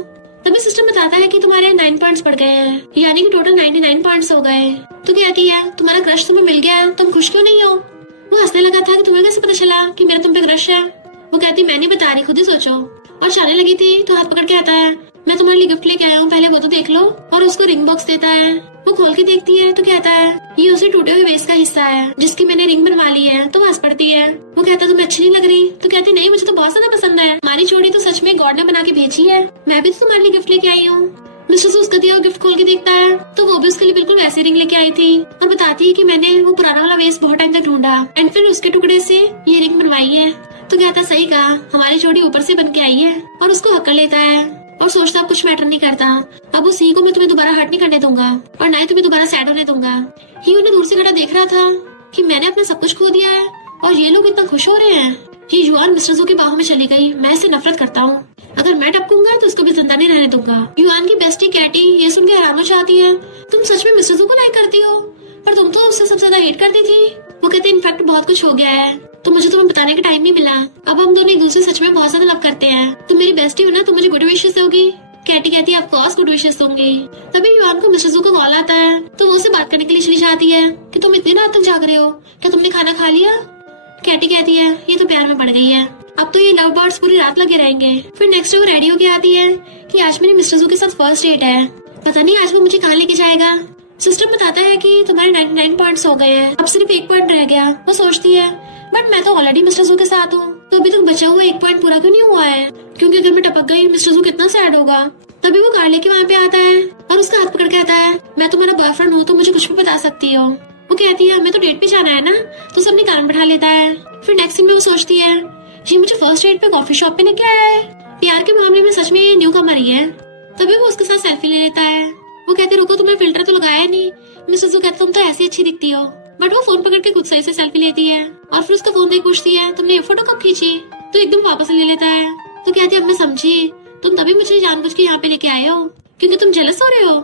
तभी सिस्टम बताता है कि तुम्हारे 9 पॉइंट्स बढ़ गए हैं, यानी कि टोटल 99 पॉइंट्स हो गए। तो कहती है तुम्हारा क्रश तुम्हें मिल गया, तुम खुश क्यों नहीं हो? वो हंसने लगा था कि तुम्हें कैसे पता चला कि मेरा तुम पे क्रश है। वो कहती मैं नहीं बता रही, खुद ही सोचो। और जाने लगी थी तो हाथ पकड़ के आता है मैं तुम्हारे लिए गिफ्ट लेके आया हूँ, पहले वो तो देख लो। और उसको रिंग बॉक्स देता है। वो खोल के देखती है तो कहता है ये उसे टूटे हुए वेस्ट का हिस्सा है जिसकी मैंने रिंग बनवा ली है। तो हंस पड़ती है। वो कहता तुम्हें अच्छी नहीं लग रही? तो कहती नहीं मुझे तो बहुत ज्यादा पसंद है, हमारी जोड़ी तो सच में गॉड ने बना के भेजी है, मैं भी तो तुम्हारे लिए गिफ्ट लेके आई हूँ। मिस्टर जू उसका दिया गिफ्ट खोल के देखता है तो वो भी उसके लिए बिल्कुल वैसे रिंग लेके आई थी और बताती है कि मैंने वो पुराना वाला वेस्ट बहुत टाइम तक ढूंढा एंड फिर उसके टुकड़े से ये रिंग बनवाई है। तो कहता सही कहा, हमारी जोड़ी ऊपर से बन के आई है। और उसको हक कर लेता है और सोचता अब कुछ मैटर नहीं करता, अब उस ही को मैं तुम्हें दोबारा हर्ट नहीं करने दूंगा और ना ही तुम्हें दोबारा सैड होने दूंगा। ही उन्हें दूर से खड़ा देख रहा था कि मैंने अपना सब कुछ खो दिया है और ये लोग इतना खुश हो रहे हैं। ये युआन मिस्टर जू की बाहों में चली गई, मैं इसे नफरत करता हूँ, अगर मैं टपकूंगा तो उसको भी जिंदा नहीं रहने दूंगा। युआन की बेस्टी कैटी ये सुन के हैरान हो जाती है, तुम सच में मिस्टर जू को लाइक करती हो? पर तुम तो उससे सबसे ज्यादा हेट करती थी। वो कहते इनफैक्ट बहुत कुछ हो गया है, तो मुझे तुम्हें बताने का टाइम नहीं मिला, अब हम दोनों एक दूसरे सच में बहुत ज्यादा लव करते हैं। तुम मेरी बेस्टी हो ना, तुम मुझे गुड विशेस दोगी? कैटी कहती है ऑफ कोर्स गुड विशेस दूंगी। तभी युआन को मिस्टर जू का कॉल आता है तो वो उसे बात करने के लिए चली जाती है कि तुम इतनी रात तक जाग रहे हो, क्या तुमने खाना खा लिया? कैटी कहती है ये तो प्यार में पड़ गई है, अब तो ये लव बर्ड्स पूरी रात लगे रहेंगे। फिर नेक्स्ट वो रेडी होके आती है कि आज मेरी मिस्टर जू के साथ फर्स्ट डेट है, पता नहीं आज वो मुझे कहाँ लेके जाएगा। सिस्टम बताता है कि तुम्हारे 99 पॉइंट्स हो गए हैं, अब सिर्फ 1 पॉइंट रह गया। वो सोचती है बट मैं तो ऑलरेडी मिस्टर जू के साथ हूँ, तो अभी तक बचा हुआ 1 पॉइंट पूरा क्यों नहीं हुआ है, क्योंकि अगर मैं टपक गई मिस्टर जू कितना सैड होगा। तभी वो कार लेके वहाँ पे आता है और उसका हाथ पकड़ के आता है मैं तुम्हारा बॉयफ्रेंड हूँ तो मुझे कुछ भी बता सकती हो। वो कहती है हमें तो डेट पे जाना है ना, तो उसे अपनी कार में बैठा लेता है। फिर नेक्स्ट सीन में वो सोचती है ये मुझे फर्स्ट डेट पे कॉफी शॉप पे लेके आया है, प्यार के मामले में सच में ये न्यू कमर ही है। तभी वो उसके साथ सेल्फी ले लेता है वो कहती रुको, तुमने फिल्टर तो लगाया नहीं। मिस्टर जू कहता तुम तो ऐसी अच्छी दिखती हो। बट वो फोन पकड़ के खुद सही से सेल्फी लेती है और फिर उसका फोन देख पूछती है तुमने ये फोटो कब खींची। तो एकदम वापस ले लेता है। तो कहती है अब मैं समझी, तुम तभी मुझे जानबूझ के यहाँ पे लेके आए हो क्योंकि तुम जेलस हो रहे हो।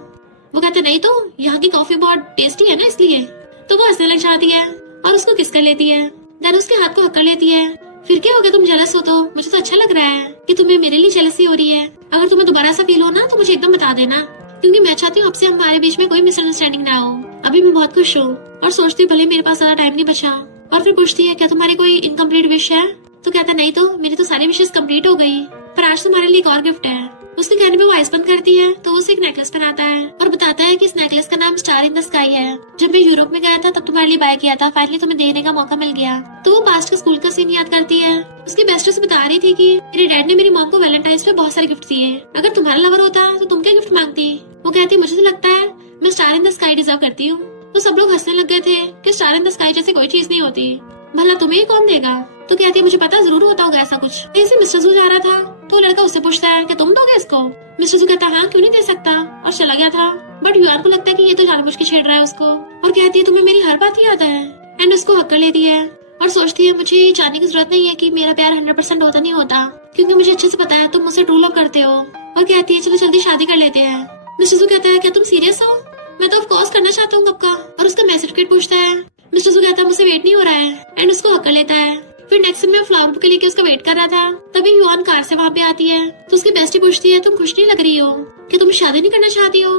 वो कहते नहीं तो यहाँ की कॉफी बहुत टेस्टी है ना इसलिए। तो वो हंसने लग जाती है और उसको किस कर लेती है। देन उसके हाथ को हक्कर लेती है। फिर क्या हो गया, तुम जेलस हो तो मुझे तो अच्छा लग रहा है कि तुम्हें मेरे लिए जेलसी हो रही है। अगर तुम्हें दोबारा ऐसा फील हो ना तो मुझे एकदम बता देना, क्योंकि मैं चाहती हूँ आपसे हमारे बीच में कोई मिसअंडरस्टैंडिंग ना हो। अभी मैं बहुत खुश हूँ और सोचती हूँ भले मेरे पास ज्यादा टाइम नहीं बचा। और फिर पूछती है क्या तुम्हारी कोई इनकम्प्लीट विश है। तो कहता नहीं तो मेरी तो सारी विशेष कम्प्लीट हो गई, पर आज तुम्हारे लिए एक और गिफ्ट है। उसके कहने पे वो आइस बंद करती है तो वो उसे एक नेकलेस पहनाता है और बताता है कि इस नेकलेस का नाम स्टार इन द स्काई है। जब मैं यूरोप में गया था तब तुम्हारे लिए बाय किया था, फाइनली तुम्हें देने का मौका मिल गया। तो वो पास्ट का स्कूल का सीन याद करती है। उसकी बेस्ट उसे बता रही थी कि मेरे डैड ने मेरी मॉम को वैलेंटाइंस पे बहुत सारे गिफ्ट दिए, अगर तुम्हारा लवर होता तो तुम क्या गिफ्ट मांगती। वो कहती मुझे तो लगता है मैं star in the sky deserve करती हूँ। तो सब लोग हंसने लग गए थे कि स्टार इन द स्काई जैसे कोई चीज नहीं होती, भला तुम्हें कौन देगा। तो कहती है मुझे पता जरूर होता होगा ऐसा कुछ। ऐसे मिस्टर जू जा रहा था तो लड़का उससे पूछता है कि तुम दोगे इसको। मिस्टर जू कहता हाँ क्यों नहीं दे सकता और चला गया था। बट युआन को लगता है कि ये तो जानबूझ के छेड़ रहा है उसको और कहती है तुम्हें मेरी हर बात याद है। एंड उसको हक कर लेती है और सोचती है मुझे जानने की जरूरत नहीं है कि मेरा प्यार 100% होता नहीं होता, क्योंकि मुझे अच्छे से पता है तुम मुझसे ट्रू लव करते हो। और कहती है चलो जल्दी शादी कर लेते हैं। मिस्टर जू कहता है क्या तुम सीरियस हो। मैं तो ऑफ कोर्स करना चाहता हूँ कब का। और उसका मैसेज क्रिएट पूछता है। मिस्टर जू कहता है मुझसे वेट नहीं हो रहा है एंड उसको हक कर लेता है। फिर नेक्स्ट में फ्लावर बुके लेके उसका वेट कर रहा था, तभी युआन कार से वहाँ पे आती है। तो उसकी बेस्टी पूछती है तुम खुश नहीं लग रही हो, कि तुम शादी नहीं करना चाहती हो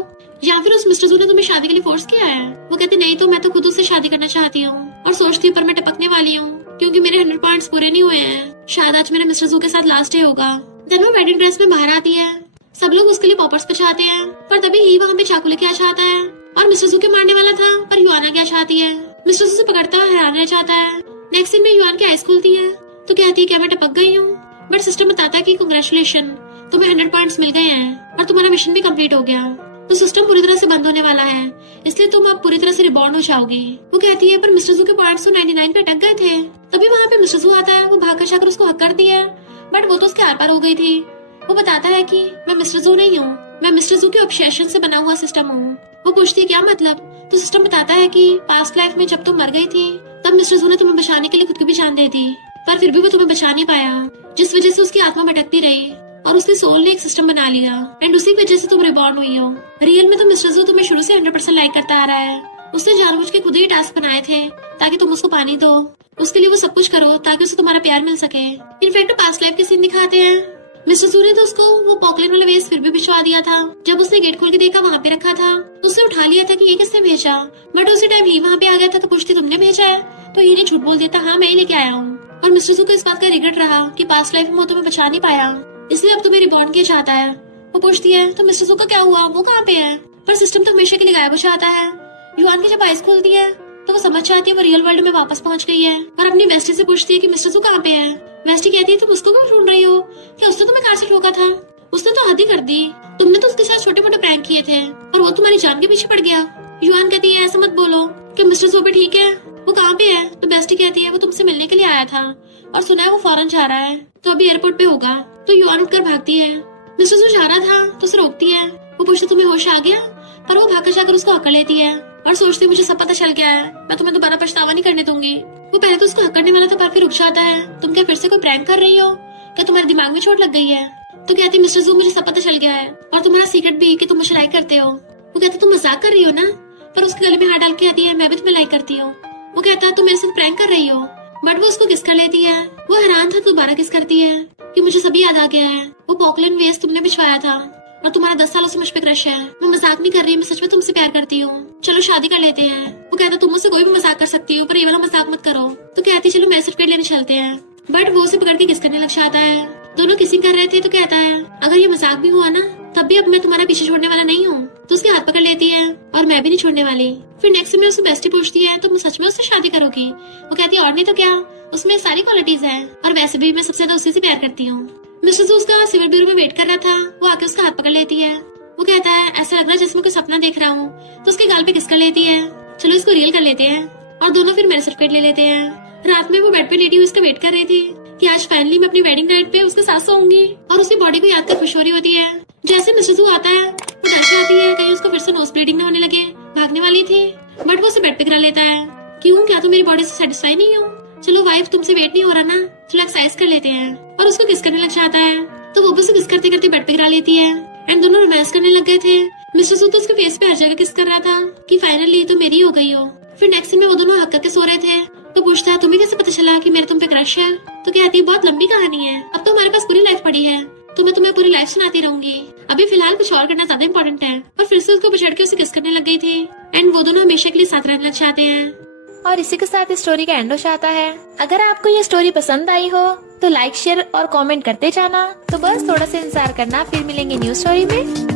या फिर उस मिस्टर जू ने तुम्हें शादी के लिए फोर्स किया है। वो कहते नहीं तो मैं तो खुद उससे शादी करना चाहती हूँ और सोचती हूँ पर मैं टपकने वाली हूँ क्योंकि मेरे 100 पॉइंट्स पूरे नहीं हुए हैं। शायद आज मेरे मिस्टर जू के साथ लास्ट डे होगा। देन वो वेडिंग ड्रेस में बाहर आती है। सब लोग उसके लिए पॉपर्स बचाते हैं, पर तभी ही वहाँ पे चाकू लेके आ जाता है और मिस्टर जू के मारने वाला था, पर युआन आगे आ जाती है। मिस्टर जू से पकड़ता हुआ हैरान रह जाता है। नेक्स्ट सीन में युआन की आइज खुलती है तो कहती है क्या मैं टपक गई हूँ। बट सिस्टम बताता है कि कांग्रेचुलेशन, तुम्हें 100 पॉइंट्स मिल गए हैं और तुम्हारा मिशन भी कंप्लीट हो गया। तो सिस्टम पूरी तरह से बंद होने वाला है, इसलिए तुम अब पूरी तरह से रिबॉर्न हो जाओगी। वो कहती है पर मिस्टर जू के पॉइंट्स तो 99 पे अटक गए थे। तभी वहाँ पे मिस्टर जू आता है। वो भाग कर जाकर उसको हक करती है, बट वो तो उसके आर पार हो गई थी। वो बताता है कि मैं मिस्टर जू नहीं हूँ, मैं मिस्टर जू के ऑब्सेशन से बना हुआ सिस्टम हूँ। वो पूछती है क्या मतलब। तो सिस्टम बताता है कि पास्ट लाइफ में जब तुम मर गई थी तब मिस्टर जू ने तुम्हें बचाने के लिए खुद की भी जान दे दी, पर फिर भी वो तुम्हें बचा नहीं पाया, जिस वजह से उसकी आत्मा भटकती रही और उसकी सोल ने एक सिस्टम बना लिया एंड उसी वजह से तुम रिबॉर्न हुई हो। रियल में तो मिस्टर जू तुम्हें शुरू से 100% लाइक करता आ रहा है। उसने जानबूझ के खुद ही टास्क बनाए थे ताकि तुम उसको पानी दो, उसके लिए वो सब कुछ करो ताकि उसे तुम्हारा प्यार मिल सके। इनफैक्ट पास्ट लाइफ के सीन दिखाते हैं। मिस्टर जू ने तो उसको वो पॉकलेट वाला वेस्ट फिर भी भिजवा दिया था। जब उसने गेट खोल के देखा वहाँ पे रखा था तो उसने उठा लिया था कि ये किसने भेजा, बट उसी टाइम ही वहाँ पे आ गया था। तो पूछती तुमने भेजा है, तो ये झूठ बोल देता हाँ मैं ही लेके आया हूँ। और मिस्टर जू को इस बात का रिग्रेट रहा कि पास्ट लाइफ में वो तुम्हें बचा नहीं पाया, इसलिए अब तुम्हें रिबॉर्न किया चाहता है। वो पूछती है तो मिस्टर जू का क्या हुआ, वो कहाँ पे है। पर सिस्टम तो हमेशा के लिए गायब हो जाता है। युआन की जब आइज खोलती है तो वो समझ जाती है वो रियल वर्ल्ड में वापस पहुंच गई है और अपनी बेस्टी से पूछती है कि मिस्टर जू कहाँ पे है। बेस्टी कहती है तुम उसको क्यों ढूंढ रही हो, क्या उसने तुम्हें कार से ठोका था। उसने तो हद ही कर दी, तुमने तो उसके साथ छोटे मोटे प्रैंक किए थे और वो तुम्हारी जान के पीछे पड़ गया। युआन कहती है ऐसा मत बोलो, कि मिस्टर जू भी ठीक है, वो कहाँ पे है। तो बेस्टी कहती है वो तुमसे मिलने के लिए आया था और सुना है वो फॉरेन जा रहा है, तो अभी एयरपोर्ट पे होगा। तो युआन उठकर भागती है। मिस्टर जू जा रहा था तो उसे रोकती है। वो पूछती तुम्हें होश आ गया, पर वो भागकर जाकर उसको हक कर लेती है और सोचती मुझे सब पता चल गया है, मैं तुम्हें दोबारा पछतावा नहीं करने दूंगी। वो पहले तो उसको हक करने वाला था पर फिर रुक जाता है। तुम क्या फिर से कोई प्रैंक कर रही हो, क्या तुम्हारे दिमाग में चोट लग गई है। तो कहती मिस्टर जू मुझे सब पता चल गया है और तुम्हारा सीक्रेट भी कि तुम मुझे लाइक करते हो। वो कहती तुम मजाक कर रही हो ना, पर उसके गले में हाथ डाल के आती है मैं भी तुम्हें लाइक करती हूँ। वो कहता तुम मेरे साथ प्रैंक कर रही हो, बट वो उसको किस कर लेती है। वो हैरान था दोबारा किस करती है कि मुझे सभी याद आ गया है, वो पॉकलेट वेस्ट तुमने भिजवाया था और तुम्हारा 10 सालों से मुझ पे क्रश है। मैं मजाक नहीं कर रही, मैं सच में तुमसे प्यार करती हूँ, चलो शादी कर लेते हैं। वो कहता तुम मुझसे कोई भी मजाक कर सकती हो पर ये वाला मजाक मत करो। तो कहती चलो मैं सर्टिफिकेट लेने चलते हैं, बट वो उसे पकड़ के किस करने लग जाता है। दोनों किसिंग कर रहे थे तो कहता है अगर ये मजाक भी हुआ ना तब भी अब मैं तुम्हारा पीछे छोड़ने वाला नहीं हूँ। तो उसके हाथ पकड़ लेती है और मैं भी नहीं छोड़ने वाली। फिर नेक्स्ट में उससे बेस्टी पूछती है तुम सच में उससे शादी करोगी। वो कहती है और नहीं तो क्या, उसमें सारी क्वालिटीज है और वैसे भी मैं सबसे ज्यादा उसी से प्यार करती हूँ। मिस्टर जू उसका सिविल ब्यूरो में वेट कर रहा था, वो आके उसका हाथ पकड़ लेती है। वो कहता है ऐसा लग रहा है जैसे मैं कोई सपना देख रहा हूँ। तो उसके गाल पे किस कर लेती है, चलो इसको रियल कर लेते हैं। और दोनों फिर मेरे सर्टिफिकेट ले लेते हैं। रात में वो बेड पे लेटी हुई उसका वेट कर रही थी कि आज फाइनली मैं अपनी वेडिंग नाइट पे उसके साथ सोऊंगी और उसकी बॉडी को याद कर खुश हो रही होती है। जैसे मिस्टर जू आता है वो डर जाती है कहीं उसको फिर से उसे नोज ब्लीडिंग न होने लगे। भागने वाली थी बट वो उसे बेड पे गिरा लेता है। क्यों, क्या तुम मेरी बॉडी से सेटिस्फाई नहीं हो? चलो वाइफ, तुमसे वेट नहीं हो रहा ना, चलो एक्सरसाइज कर लेते हैं। और उसको किस करने लग जाता है तो वो भी उसे किस करते करते बेड पे गिरा लेती है। एंड दोनों रोमांस करने लग गए थे। मिस्टर सू तो उसके फेस पे हर जगह किस कर रहा था कि फाइनली तो मेरी हो गई हो। फिर नेक्स्ट सीन में वो दोनों हक करके सो रहे थे तो पूछता है तुम्हें कैसे पता चला कि मेरे तुम पे क्रश है? तो कहती है बहुत लंबी कहानी है, अब तो हमारे पास पूरी लाइफ पड़ी है, तो मैं तुम्हें पूरी लाइफ सुनाती रहूंगी, अभी फिलहाल कुछ और करना ज्यादा इम्पोर्टेंट है। और फिर से उसको पछड़ के उसे किस करने लग गई थी। एंड वो दोनों हमेशा के लिए साथ रहना चाहते हैं। और इसी के साथ इस स्टोरी का एंड हो जाता है। अगर आपको ये स्टोरी पसंद आई हो तो लाइक, शेयर और कमेंट करते जाना। तो बस थोड़ा सा इंतजार करना, फिर मिलेंगे न्यू स्टोरी में।